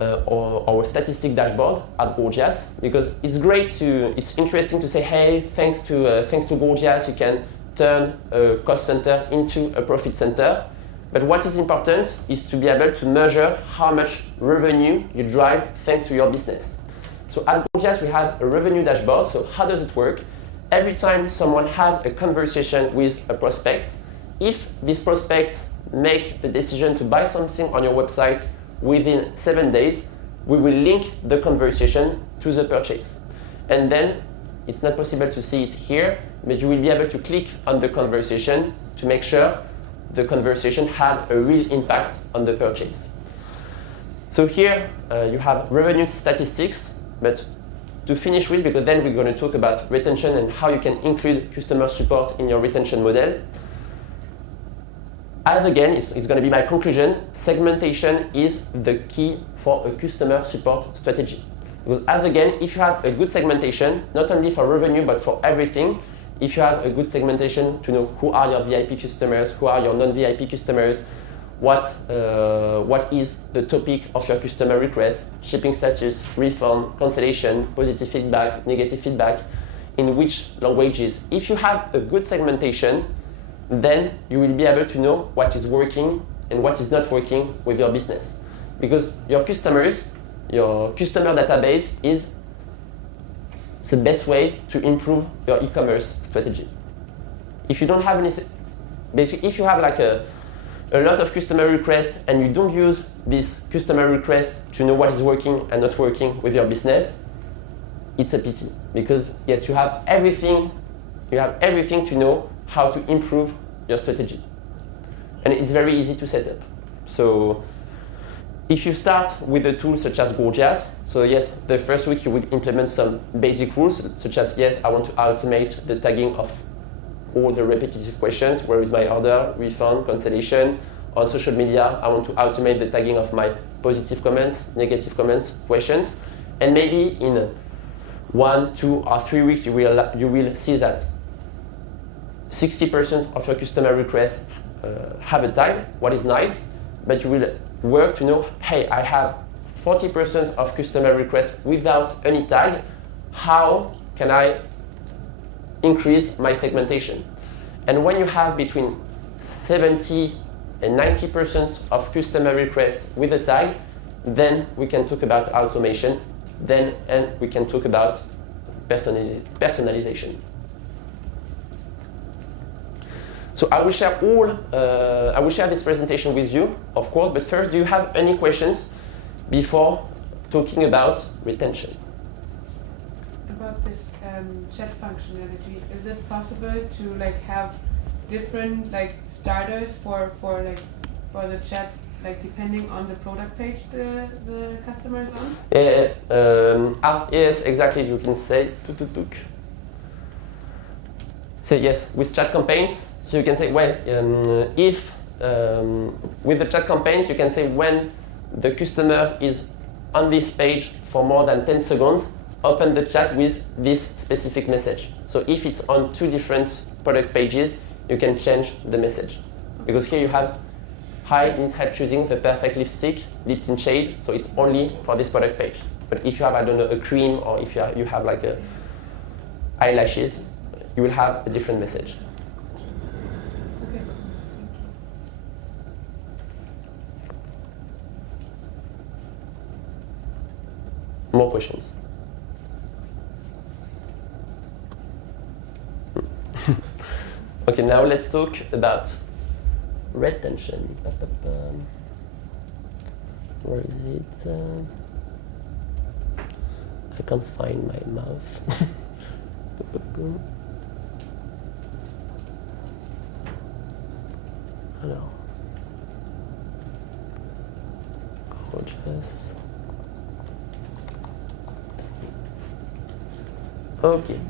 our statistic dashboard at Gorgias, because it's great it's interesting to say, hey, thanks to Gorgias, you can turn a cost center into a profit center. But what is important is to be able to measure how much revenue you drive thanks to your business. So at Gorgias, we have a revenue dashboard. So how does it work? Every time someone has a conversation with a prospect, if this prospect make the decision to buy something on your website within 7 days, we will link the conversation to the purchase. And then it's not possible to see it here, but you will be able to click on the conversation to make sure the conversation had a real impact on the purchase. So here you have revenue statistics, but to finish with, because then we're going to talk about retention and how you can include customer support in your retention model. As again, it's going to be my conclusion, segmentation is the key for a customer support strategy. Because as again, if you have a good segmentation, not only for revenue, but for everything, if you have a good segmentation to know who are your VIP customers, who are your non-VIP customers, what is the topic of your customer request, shipping status, refund, cancellation, positive feedback, negative feedback, in which languages. If you have a good segmentation, then you will be able to know what is working and what is not working with your business. Because your customer database is the best way to improve your e-commerce strategy. If you don't have any, basically if you have like a lot of customer requests and you don't use this customer request to know what is working and not working with your business, it's a pity. Because yes, you have everything to know how to improve your strategy. And it's very easy to set up. So if you start with a tool such as Gorgias, so yes, the first week you will implement some basic rules, such as, yes, I want to automate the tagging of all the repetitive questions, where is my order, refund, cancellation. On social media, I want to automate the tagging of my positive comments, negative comments, questions. And maybe in 1, 2, or 3 weeks, you will see that 60% of your customer requests have a tag, what is nice, but you will work to know, hey, I have 40% of customer requests without any tag. How can I increase my segmentation? And when you have between 70 and 90% of customer requests with a tag, then we can talk about automation, and we can talk about personalization. So I will share this presentation with you, of course, but first, do you have any questions before talking about retention? About this chat functionality, is it possible to like have different like starters for the chat, like depending on the product page the customer is on? Yes, exactly. You can say so yes, with chat campaigns. So you can say, well, if with the chat campaigns, you can say when the customer is on this page for more than 10 seconds, open the chat with this specific message. So if it's on 2 different product pages, you can change the message. Because here you have, hi, you need help choosing the perfect lipstick, lip tint shade, so it's only for this product page. But if you have, I don't know, a cream, or if you have like eyelashes, you will have a different message. More questions? Okay, now let's talk about retention. Where is it? I can't find my mouse. Hello. Gorgias. Okay.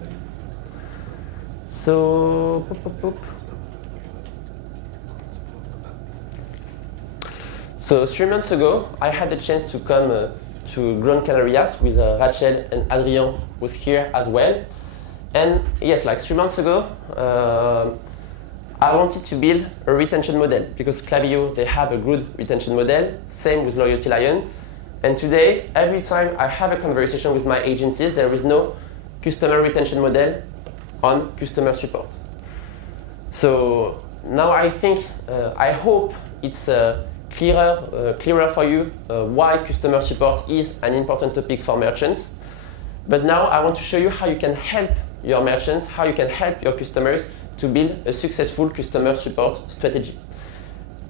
So 3 months ago, I had the chance to come to Gorgias with Rachel and Adrien was here as well. And yes, like 3 months ago, I wanted to build a retention model because Klaviyo, they have a good retention model, same with Loyalty Lion. And today, every time I have a conversation with my agencies, there is no customer retention model on customer support. So now I think, I hope it's clearer for you why customer support is an important topic for merchants. But now I want to show you how you can help your merchants, how you can help your customers to build a successful customer support strategy.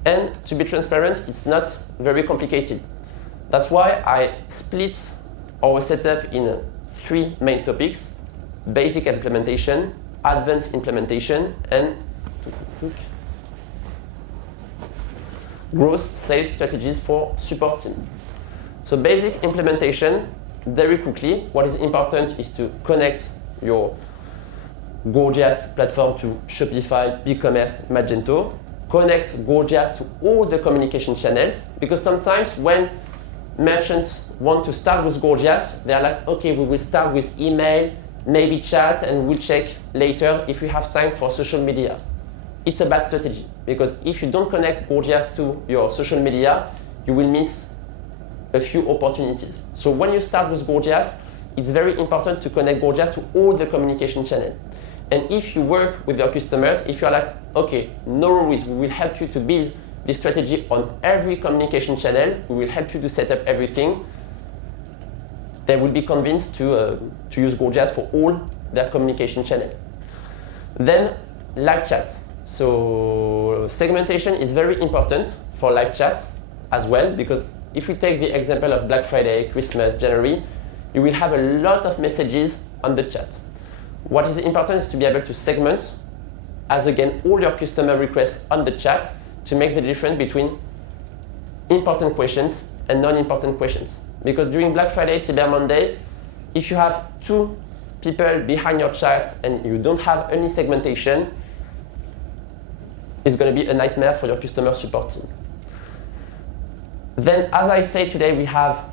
And to be transparent, it's not very complicated. That's why I split our setup in 3 main topics: basic implementation, advanced implementation, and growth sales strategies for support team. So basic implementation, very quickly, what is important is to connect your Gorgias platform to Shopify, BigCommerce, Magento. Connect Gorgias to all the communication channels, because sometimes when merchants want to start with Gorgias, they're like, okay, we will start with email, maybe chat, and we'll check later if we have time for social media. It's a bad strategy, because if you don't connect Gorgias to your social media, you will miss a few opportunities. So when you start with Gorgias, it's very important to connect Gorgias to all the communication channels. And if you work with your customers, if you're like, okay, no worries, we will help you to build this strategy on every communication channel, we will help you to set up everything, they will be convinced to use Gorgias for all their communication channels. Then live chat. So segmentation is very important for live chat as well, because if we take the example of Black Friday, Christmas, January, you will have a lot of messages on the chat. What is important is to be able to segment, as again, all your customer requests on the chat to make the difference between important questions and non-important questions. Because during Black Friday, Cyber Monday, if you have 2 people behind your chat and you don't have any segmentation, it's going to be a nightmare for your customer support team. Then, as I say today, we have,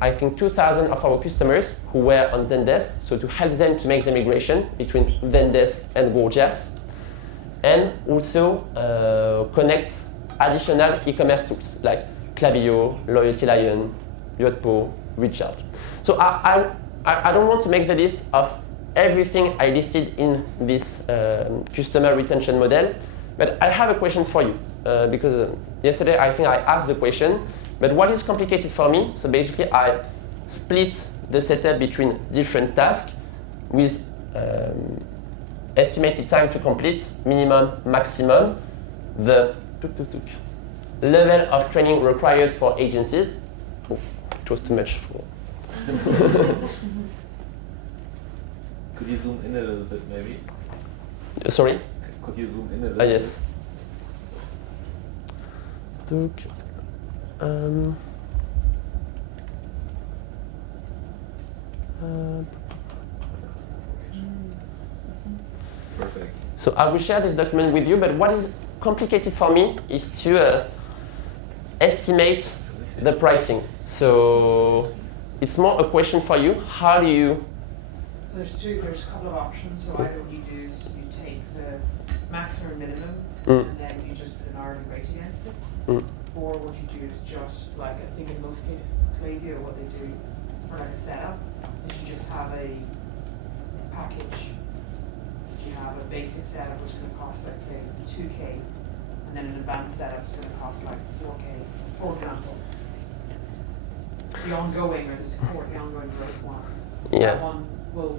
I think, 2,000 of our customers who were on Zendesk, so to help them to make the migration between Zendesk and Gorgias, and also connect additional e-commerce tools like Klaviyo, Loyalty Lion, Yotpo, Recharge. So I don't want to make the list of everything I listed in this customer retention model, but I have a question for you, because yesterday I think I asked the question, but what is complicated for me? So basically I split the setup between different tasks with estimated time to complete, minimum, maximum, the level of training required for agencies. Oh, it was too much for. Could you zoom in a little bit, maybe? Sorry? Could you zoom in a little bit? Yes. Perfect. So I will share this document with you, but what is complicated for me is to estimate the pricing. So it's more a question for you. How do you? There's a couple of options. So either what you do is you take the maximum or minimum, Mm. and then you just put an hourly rate against it. Mm. Or what you do is just, like, I think in most cases, Klaviyo, what they do for like a setup is you just have a package. You have a basic setup which is going to cost, let's say, 2K, and then an advanced setup is going to cost like 4K, for example. The ongoing or the support, the ongoing growth one, Yeah. that one will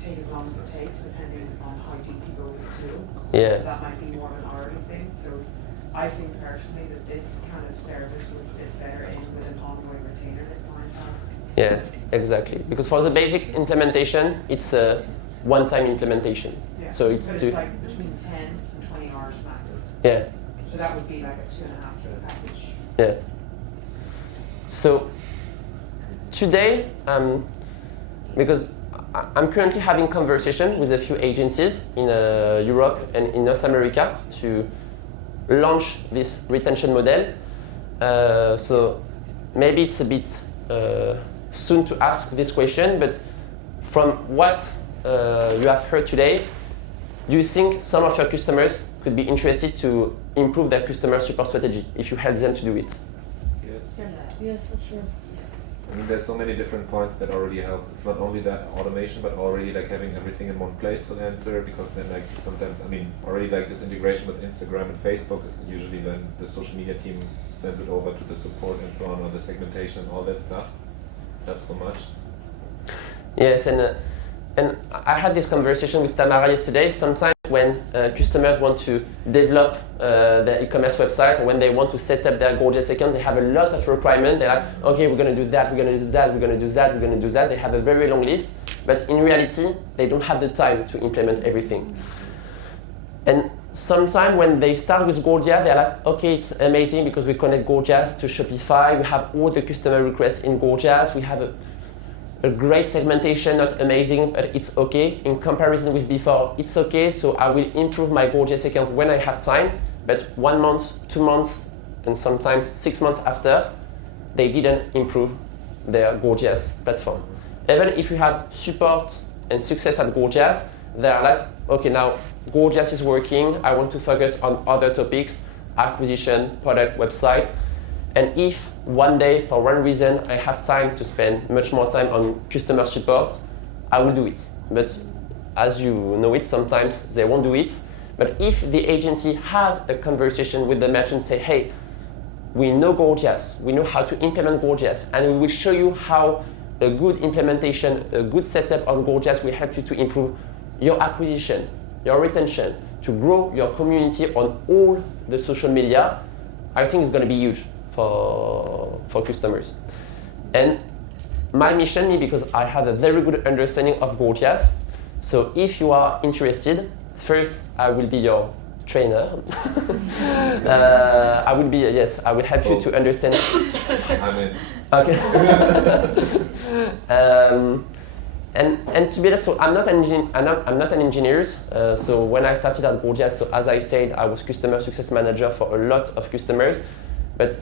take as long as it takes, depending on how deep you go with the tool. Yeah. So that might be more of an hourly thing. So I think personally that this kind of service would fit better in with an ongoing retainer that client has. Yes, exactly. Because for the basic implementation, it's a one-time implementation. Yeah. So it's but to. it's like between 10 and 20 hours max. Yeah. So that would be like a 2.5 kilo package. Yeah. So today, because I'm currently having conversation with a few agencies in Europe and in North America to launch this retention model. So maybe it's a bit soon to ask this question, but from what you have heard today, do you think some of your customers could be interested to improve their customer support strategy if you help them to do it? Yes. Yes, for sure. I mean, there's so many different points that already help. It's not only that automation, but already like having everything in one place to answer, because then like sometimes, I mean, already like this integration with Instagram and Facebook is usually then the social media team sends it over to the support and so on, or the segmentation and all that stuff. Helps so much. Yes, and I had this conversation with Tamara yesterday. Sometimes when customers want to develop their e-commerce website, or when they want to set up their Gorgias account, they have a lot of requirements. They're like, okay, we're going to do that, we're going to do that, we're going to do that, we're going to do that. They have a very long list, but in reality, they don't have the time to implement everything. And sometimes when they start with Gorgias, they're like, okay, it's amazing because we connect Gorgias to Shopify, we have all the customer requests in Gorgias, we have a great segmentation, not amazing, but it's okay. In comparison with before, it's okay, so I will improve my Gorgias account when I have time, but 1 month, 2 months, and sometimes 6 months after, they didn't improve their Gorgias platform. Even if you have support and success at Gorgias, they are like, okay, now Gorgias is working, I want to focus on other topics, acquisition, product, website. And if one day, for one reason, I have time to spend much more time on customer support, I will do it. But as you know it, sometimes they won't do it. But if the agency has a conversation with the merchant, say, hey, we know Gorgias, we know how to implement Gorgias, and we will show you how a good implementation, a good setup on Gorgias will help you to improve your acquisition, your retention, to grow your community on all the social media, I think it's going to be huge for customers. And my mission, because I have a very good understanding of Gorgias, so if you are interested, first I will be your trainer. I will be, yes, I will help you to understand. I'm in. Okay. And to be honest, so I'm not an engineer. So when I started at Gorgias, so as I said, I was customer success manager for a lot of customers, but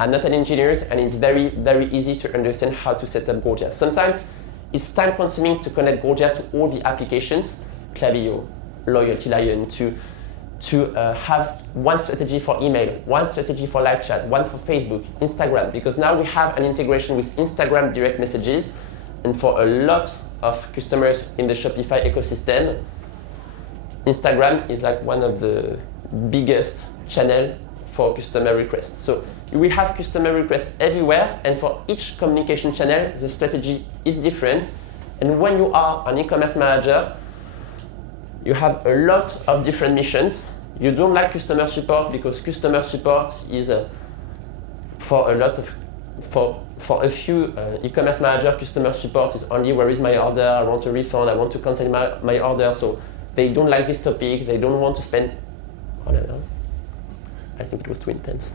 I'm not an engineer, and it's very, very easy to understand how to set up Gorgias. Sometimes it's time consuming to connect Gorgias to all the applications, Klaviyo, Loyalty Lion, to have one strategy for email, one strategy for live chat, one for Facebook, Instagram, because now we have an integration with Instagram direct messages, and for a lot of customers in the Shopify ecosystem, Instagram is like one of the biggest channels for customer requests. So you will have customer requests everywhere, and for each communication channel, the strategy is different. And when you are an e-commerce manager, you have a lot of different missions. You don't like customer support because customer support is for a few e-commerce manager, customer support is only where is my order, I want a refund, I want to cancel my order. So they don't like this topic, they don't want to spend, I don't know, I think it was too intense.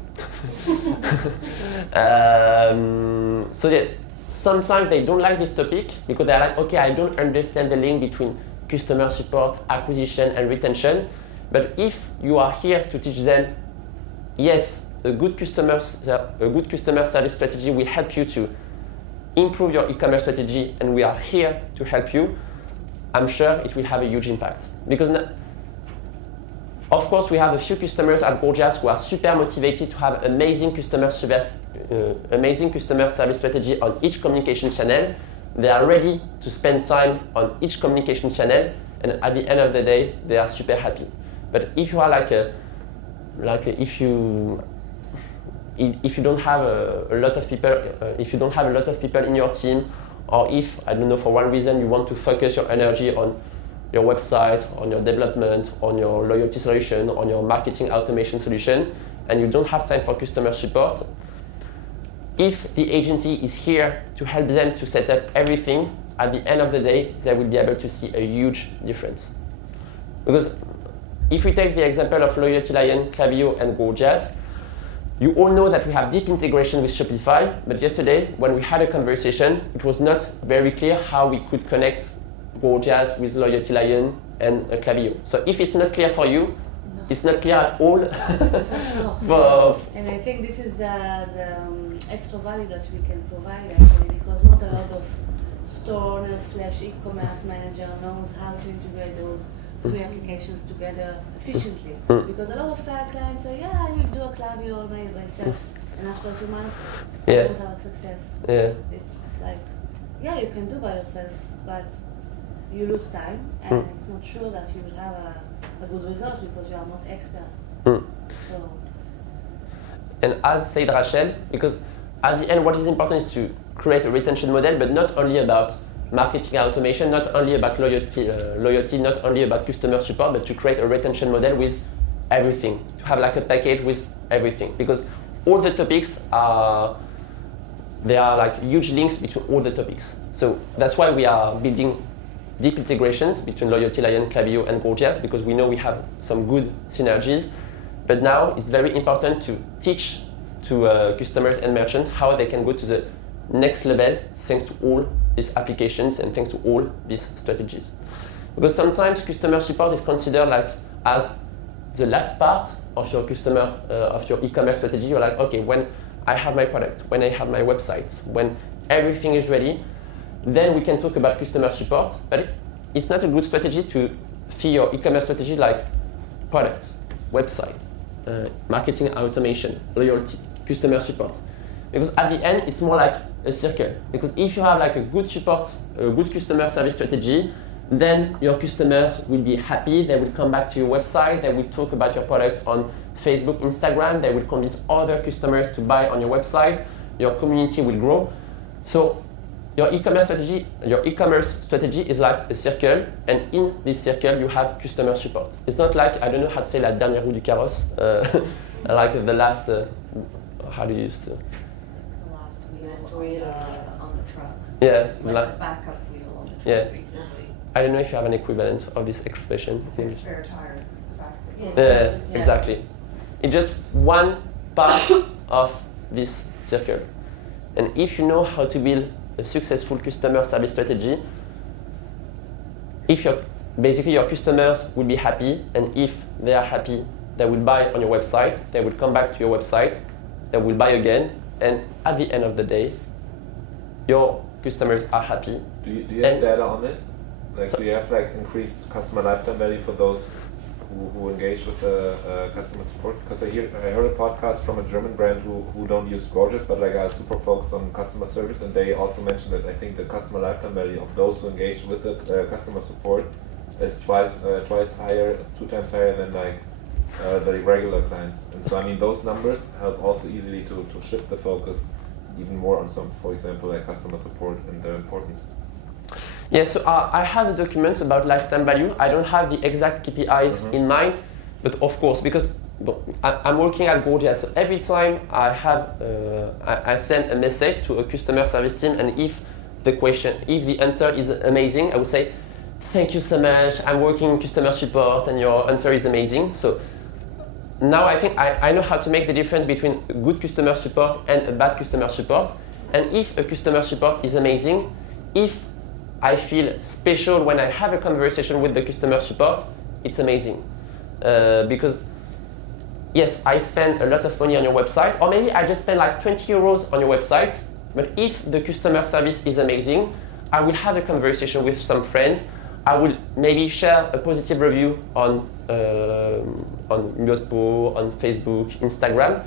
So yeah, sometimes they don't like this topic because they're like, okay, I don't understand the link between customer support, acquisition, and retention. But if you are here to teach them, yes, a good customer service strategy will help you to improve your e-commerce strategy, and we are here to help you, I'm sure it will have a huge impact. Because of course, we have a few customers at Gorgias who are super motivated to have amazing customer service strategy on each communication channel. They are ready to spend time on each communication channel, and at the end of the day, they are super happy. But if you are if you don't have a lot of people, if you don't have a lot of people in your team, or if, I don't know, for one reason you want to focus your energy on your website, on your development, on your loyalty solution, on your marketing automation solution, and you don't have time for customer support, if the agency is here to help them to set up everything, at the end of the day, they will be able to see a huge difference. Because if we take the example of Loyalty Lion, Klaviyo, and Gorgias, you all know that we have deep integration with Shopify, but yesterday, when we had a conversation, it was not very clear how we could connect Gorgias with Loyalty Lion and Klaviyo. So if it's not clear for you, it's not clear at all. Sure. And I think this is the extra value that we can provide actually, because not a lot of store / e-commerce manager knows how to integrate those three applications together efficiently. Because a lot of clients say, yeah, I will do a Klaviyo all by myself, and after 2 months, I don't have success. It's like, yeah, you can do by yourself, but you lose time, and it's not sure that you will have a good result because you are not expert. So. And as said Rachel, because at the end what is important is to create a retention model, but not only about marketing automation, not only about loyalty, not only about customer support, but to create a retention model with everything, to have like a package with everything, because all the topics there are like huge links between all the topics. So that's why we are building deep integrations between Loyalty Lion, Klaviyo, and Gorgias, because we know we have some good synergies. But now it's very important to teach to customers and merchants how they can go to the next level thanks to all these applications and thanks to all these strategies. Because sometimes customer support is considered like as the last part of your customer of your e-commerce strategy. You're like, okay, when I have my product, when I have my website, when everything is ready, then we can talk about customer support. But it's not a good strategy to see your e-commerce strategy like product, website, marketing automation, loyalty, customer support. Because at the end, it's more like a circle. Because if you have like a good support, a good customer service strategy, then your customers will be happy, they will come back to your website, they will talk about your product on Facebook, Instagram, they will convince other customers to buy on your website, your community will grow. So your e-commerce strategy is like a circle, and in this circle you have customer support. It's not like, I don't know how to say la dernière roue du carrosse, like the last, how do you use to? The last wheel on the truck. Yeah. Like the backup wheel on the truck, Yeah. basically. I don't know if you have an equivalent of this expression. Like a spare tire, the back of Yeah. Exactly. It's just one part of this circle. And if you know how to build a successful customer service strategy, if basically your customers will be happy, and if they are happy, they will buy on your website, they will come back to your website, they will buy again, and at the end of the day, your customers are happy. Do you have data on it? Like, do you have like increased customer lifetime value for those who engage with the customer support? Because I heard a podcast from a German brand who don't use Gorgias, but like are super focused on customer service, and they also mentioned that I think the customer lifetime value of those who engage with the customer support is twice higher, 2 times higher than like the regular clients. And so I mean those numbers help also easily to shift the focus even more on some, for example, like customer support and their importance. Yeah, so I have a document about lifetime value. I don't have the exact KPIs in mind, but of course, because I'm working at Gorgias, so every time I send a message to a customer service team, and if the answer is amazing, I would say, thank you so much, I'm working in customer support and your answer is amazing. So now I think I know how to make the difference between a good customer support and a bad customer support. And if a customer support is amazing, if I feel special when I have a conversation with the customer support, it's amazing. Because yes, I spend a lot of money on your website, or maybe I just spend like 20 euros on your website, but if the customer service is amazing, I will have a conversation with some friends, I will maybe share a positive review on Yotpo, on Facebook, Instagram.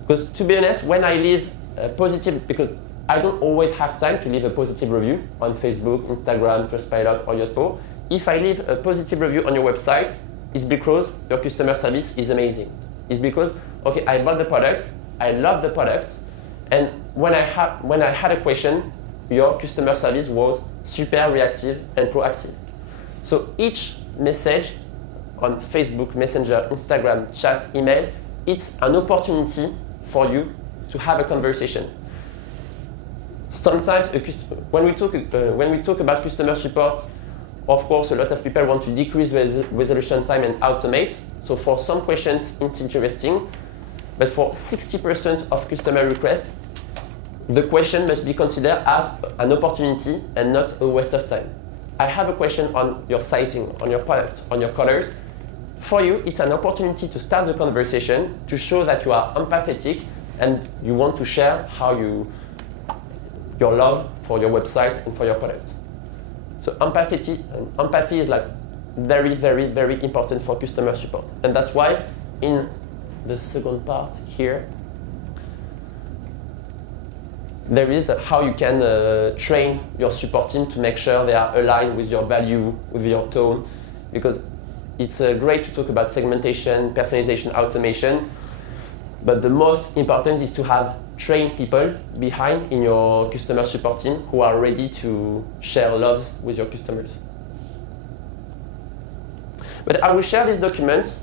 Because to be honest, when I leave a positive, because I don't always have time to leave a positive review on Facebook, Instagram, Trustpilot, or Yotpo. If I leave a positive review on your website, it's because your customer service is amazing. It's because, okay, I bought the product, I love the product, and when I had a question, your customer service was super reactive and proactive. So each message on Facebook, Messenger, Instagram, chat, email, it's an opportunity for you to have a conversation. Sometimes when we talk about customer support, of course, a lot of people want to decrease resolution time and automate. So for some questions, it's interesting. But for 60% of customer requests, the question must be considered as an opportunity and not a waste of time. I have a question on your sizing, on your product, on your colors. for you, it's an opportunity to start the conversation, to show that you are empathetic and you want to share how your love for your website and for your product. So empathy is like very, very, very important for customer support. And that's why in the second part here, there is how you can train your support team to make sure they are aligned with your value, with your tone, because it's great to talk about segmentation, personalization, automation, but the most important is to have trained people behind in your customer support team who are ready to share loves with your customers. But I will share this document.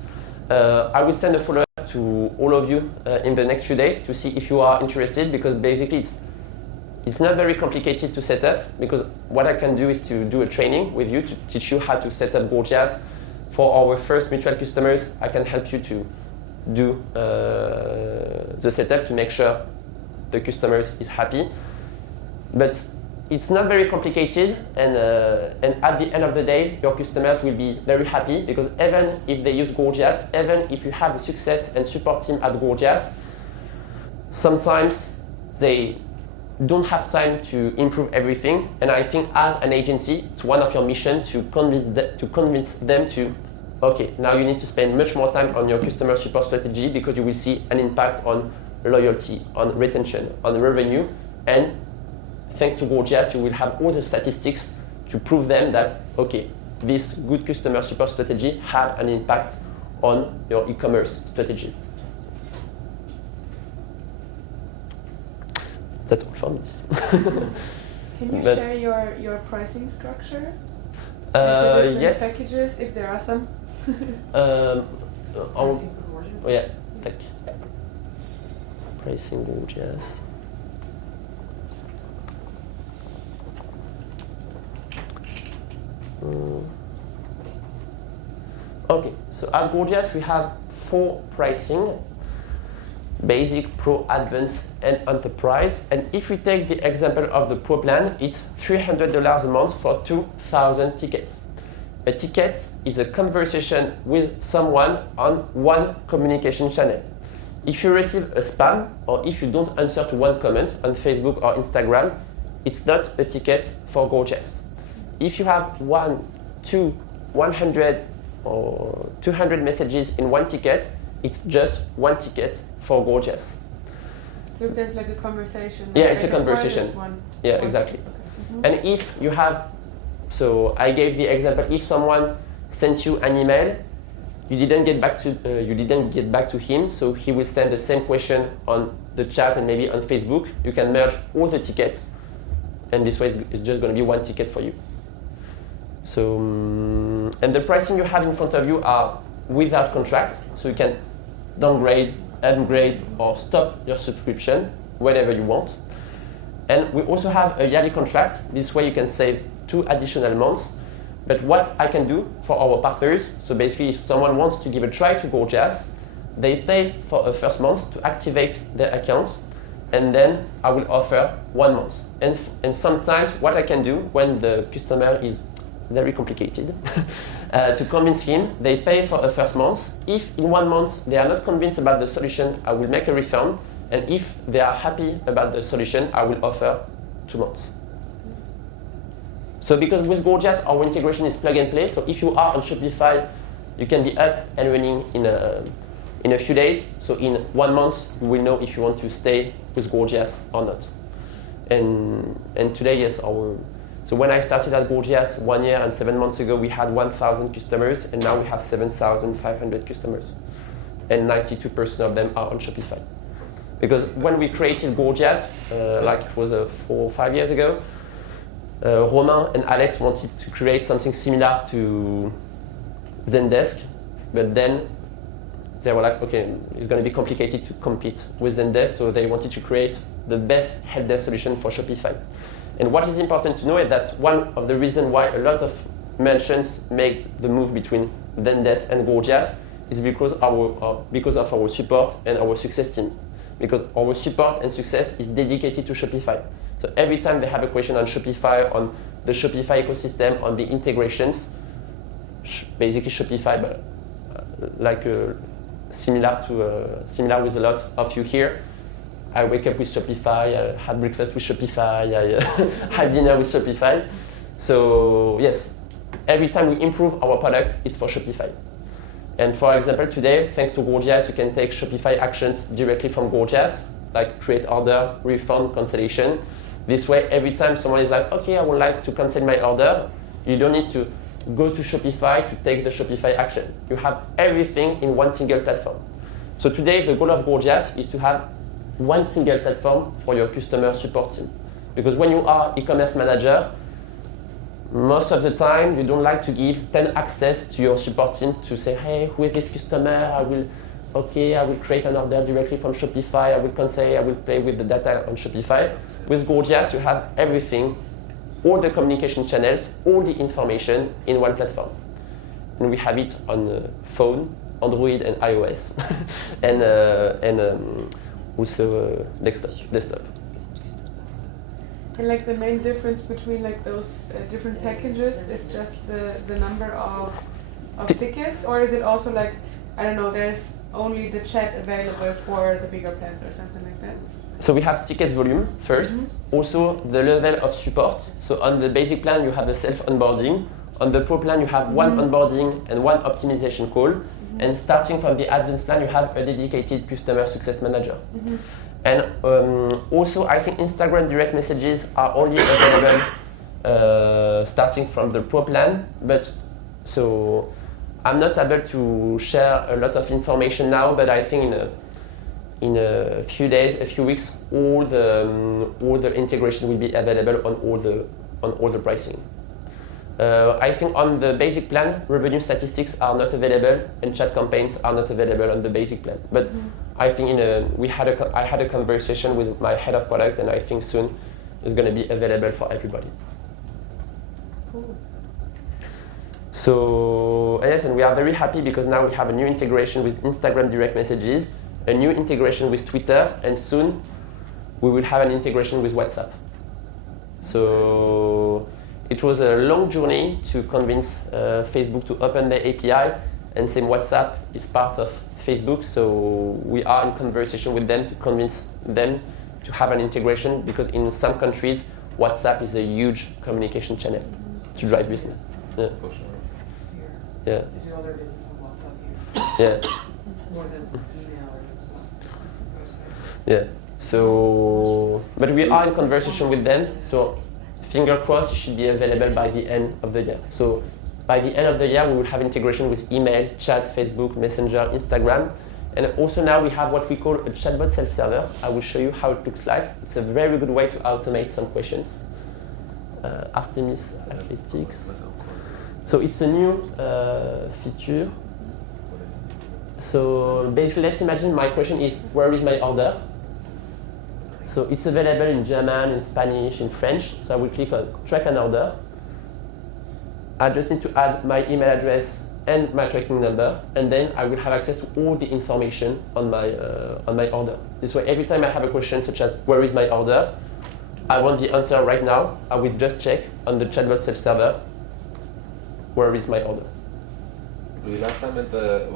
I will send a follow-up to all of you in the next few days to see if you are interested, because basically it's not very complicated to set up, because what I can do is to do a training with you to teach you how to set up Gorgias. For our first mutual customers, I can help you to do the setup to make sure the customers is happy. But it's not very complicated, and at the end of the day, your customers will be very happy, because even if they use Gorgias, even if you have a success and support team at Gorgias, sometimes they don't have time to improve everything. And I think as an agency, it's one of your mission to convince them to, okay, now you need to spend much more time on your customer support strategy, because you will see an impact on loyalty, on retention, on revenue, and thanks to Gorgias, you will have all the statistics to prove them that, okay, this good customer support strategy had an impact on your e-commerce strategy. That's all from this. Can you share your pricing structure? The different yes. packages, if there are some. Pricing for Gorgias? Oh yeah, thank you. Pricing Gorgias. Okay, so at Gorgias we have 4 pricing: Basic, Pro, Advanced, and Enterprise. And if we take the example of the Pro plan, it's $300 a month for 2,000 tickets. A ticket is a conversation with someone on one communication channel. If you receive a spam, or if you don't answer to one comment on Facebook or Instagram, it's not a ticket for Gorgias. If you have 100 or 200 messages in one ticket, it's just one ticket for Gorgias. So if there's like a conversation. Yeah, it's a conversation. Yeah, exactly. Okay. Mm-hmm. And if you have, so I gave the example, if someone sent you an email, you didn't get back to him, so he will send the same question on the chat and maybe on Facebook. You can merge all the tickets, and this way it's just going to be one ticket for you. So, and the pricing you have in front of you are without contract, so you can downgrade, upgrade, or stop your subscription whenever you want. And we also have a yearly contract. This way you can save 2 additional months. But what I can do for our partners, so basically if someone wants to give a try to Gorgias, they pay for a first month to activate their account, and then I will offer 1 month. And sometimes what I can do when the customer is very complicated, to convince him, they pay for a first month. If in 1 month they are not convinced about the solution, I will make a refund. And if they are happy about the solution, I will offer 2 months. So because with Gorgias, our integration is plug and play. So if you are on Shopify, you can be up and running in a few days. So in 1 month, you will know if you want to stay with Gorgias or not. And today, yes, so when I started at Gorgias 1 year and 7 months ago, we had 1,000 customers, and now we have 7,500 customers. And 92% of them are on Shopify. Because when we created Gorgias, like it was 4 or 5 years ago, Romain and Alex wanted to create something similar to Zendesk, but then they were like, okay, it's going to be complicated to compete with Zendesk, so they wanted to create the best help desk solution for Shopify. And what is important to know is that one of the reasons why a lot of merchants make the move between Zendesk and Gorgias is because of our support and our success team. Because our support and success is dedicated to Shopify. So every time they have a question on Shopify, on the Shopify ecosystem, on the integrations, basically Shopify, but similar with a lot of you here. I wake up with Shopify, I have breakfast with Shopify, I have dinner with Shopify. So yes, every time we improve our product, it's for Shopify. And for example, today, thanks to Gorgias, you can take Shopify actions directly from Gorgias, like create order, refund, cancellation. This way, every time someone is like, okay, I would like to cancel my order, you don't need to go to Shopify to take the Shopify action. You have everything in one single platform. So today, the goal of Gorgias is to have one single platform for your customer support team. Because when you are e-commerce manager, most of the time you don't like to give 10 access to your support team to say, hey, who is this customer? I will create an order directly from Shopify, I will cancel, I will play with the data on Shopify. With Gorgias, you have everything, all the communication channels, all the information in one platform. And we have it on phone, Android and iOS, and also desktop. And like the main difference between like those different packages is just the number of tickets, or is it also like, I don't know, there's only the chat available for the bigger plans or something like that? So we have tickets volume first, also the level of support. So on the basic plan you have a self-onboarding. On the pro plan you have one onboarding and one optimization call. And starting from the advanced plan you have a dedicated customer success manager. And also I think Instagram direct messages are only available starting from the pro plan, but so I'm not able to share a lot of information now, but I think in a few days, a few weeks, all the integration will be available on all the pricing. I think on the basic plan, revenue statistics are not available and chat campaigns are not available on the basic plan. But I think I had a conversation with my head of product, and I think soon it's going to be available for everybody. Cool. So yes, and we are very happy because now we have a new integration with Instagram direct messages, a new integration with Twitter, and soon we will have an integration with WhatsApp. So it was a long journey to convince Facebook to open their API, and same WhatsApp is part of Facebook, so we are in conversation with them to convince them to have an integration, because in some countries WhatsApp is a huge communication channel to drive business. Yeah. For sure. Yeah. They do all their business on WhatsApp here, Yeah. more than email or something. Yeah. So, but we are in conversation with them. So, finger crossed, it should be available by the end of the year. So, by the end of the year, we will have integration with email, chat, Facebook, Messenger, Instagram. And also now we have what we call a chatbot self-server. I will show you how it looks like. It's a very good way to automate some questions. Artemis Athletics. So it's a new feature. So basically, let's imagine my question is, where is my order? So it's available in German, in Spanish, in French. So I will click on track an order. I just need to add my email address and my tracking number, and then I will have access to all the information on my order. This way, every time I have a question such as where is my order, I want the answer right now. I will just check on the chatbot self-server, where is my order. Last time at the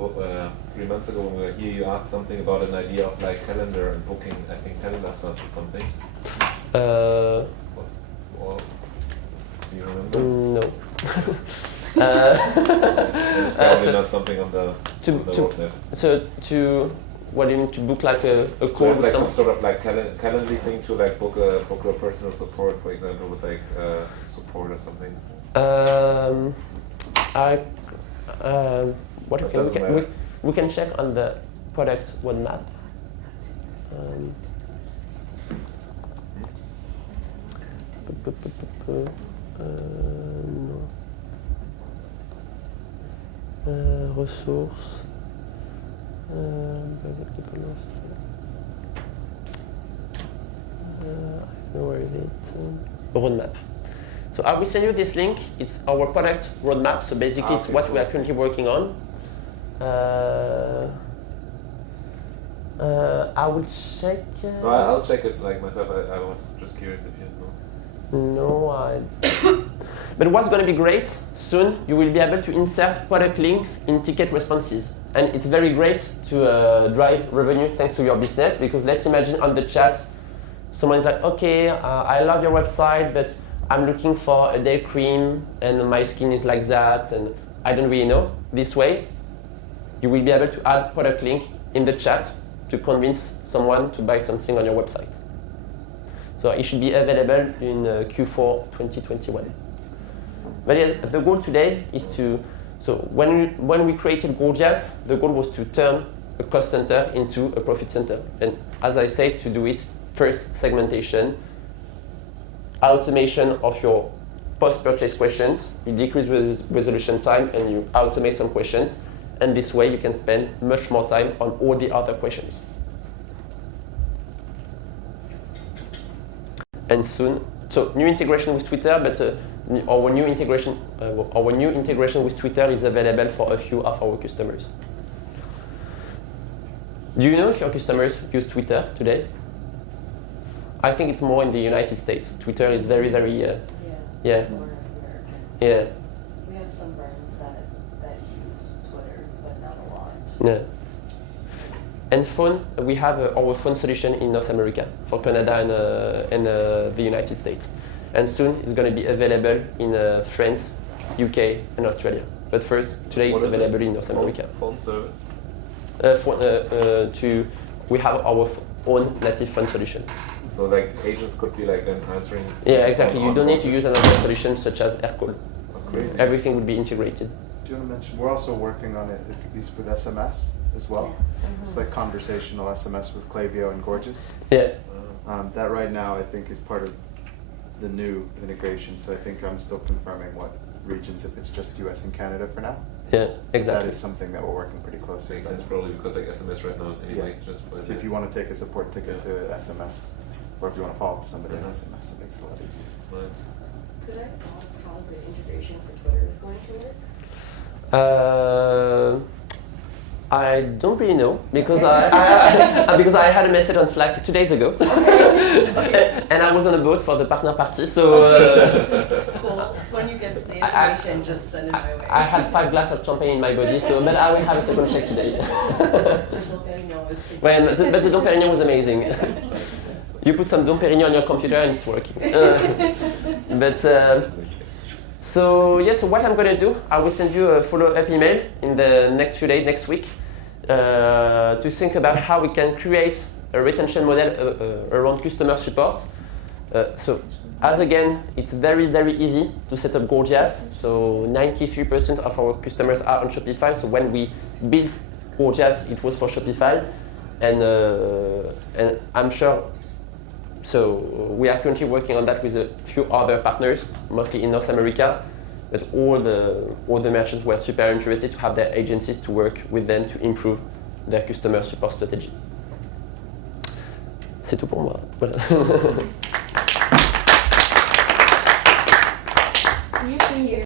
3 months ago when we were here, you asked something about an idea of like calendar and booking. I think calendar slots or something. Or do you remember? No. It's probably not something on the roadmap. So what do you mean, to book like a call Have with like someone? some sort of like calendar thing to like book a personal support, for example, with like support or something. We can check on the product roadmap. Ressources. I don't know where is it. Roadmap. So I will send you this link. It's our product roadmap. So basically, it's what we are currently working on. I will check. No, I'll check it like myself. I was just curious if you know. No, But what's going to be great, soon you will be able to insert product links in ticket responses. and it's very great to drive revenue thanks to your business, because let's imagine on the chat, someone is like, okay, I love your website, but I'm looking for a day cream and my skin is like that and I don't really know. This way, you will be able to add product link in the chat to convince someone to buy something on your website. So it should be available in Q4 2021. But yeah, the goal today is to, so when we created Gorgias, the goal was to turn a cost center into a profit center. And as I said, to do it, first segmentation, automation of your post-purchase questions, you decrease the resolution time and you automate some questions, and this way you can spend much more time on all the other questions. And soon, so new integration with Twitter, but our new integration with Twitter is available for a few of our customers. Do you know if your customers use Twitter today? I think it's more in the United States. Twitter is very, very, Yeah. yeah. More American. Yeah. We have some brands that use Twitter, but not a lot. Yeah. And phone, we have our phone solution in North America for Canada and the United States. And soon it's going to be available in France, UK, and Australia. But first, today it's available in North America. Phone service? We have our own native phone solution. So like agents could be like then answering. Yeah, exactly. You don't need to use another solution such as AirCall. Great. Everything would be integrated. Do you want to mention, we're also working on it, at least with SMS as well. It's like conversational SMS with Klaviyo and Gorgias. Yeah. That right now I think is part of the new integration, so I think I'm still confirming what regions, if it's just US and Canada for now. Yeah, That exactly. is something that we're working pretty closely Makes with. sense probably because like SMS right now is anyways just for So if you want to take a support ticket to SMS, or if you want to follow up with somebody on SMS, it makes it a lot easier. Nice. Could I ask how the integration for Twitter is going to work? I don't really know because I had a message on Slack 2 days ago, and I was on a boat for the partner party. So Cool. When you get the information, just send it my way. I had 5 glasses of champagne in my body, so but I will have a second check today. But the Dom Perignon was amazing. You put some Dom Perignon on your computer and it's working. So yeah, so what I'm going to do, I will send you a follow-up email in the next few days, next week, to think about how we can create a retention model around customer support. So as again, it's very, very easy to set up Gorgias. So 93% of our customers are on Shopify. So when we built Gorgias, it was for Shopify. And I'm sure, so we are currently working on that with a few other partners, mostly in North America. But all the merchants were super interested to have their agencies to work with them to improve their customer support strategy. C'est tout pour moi. Voilà.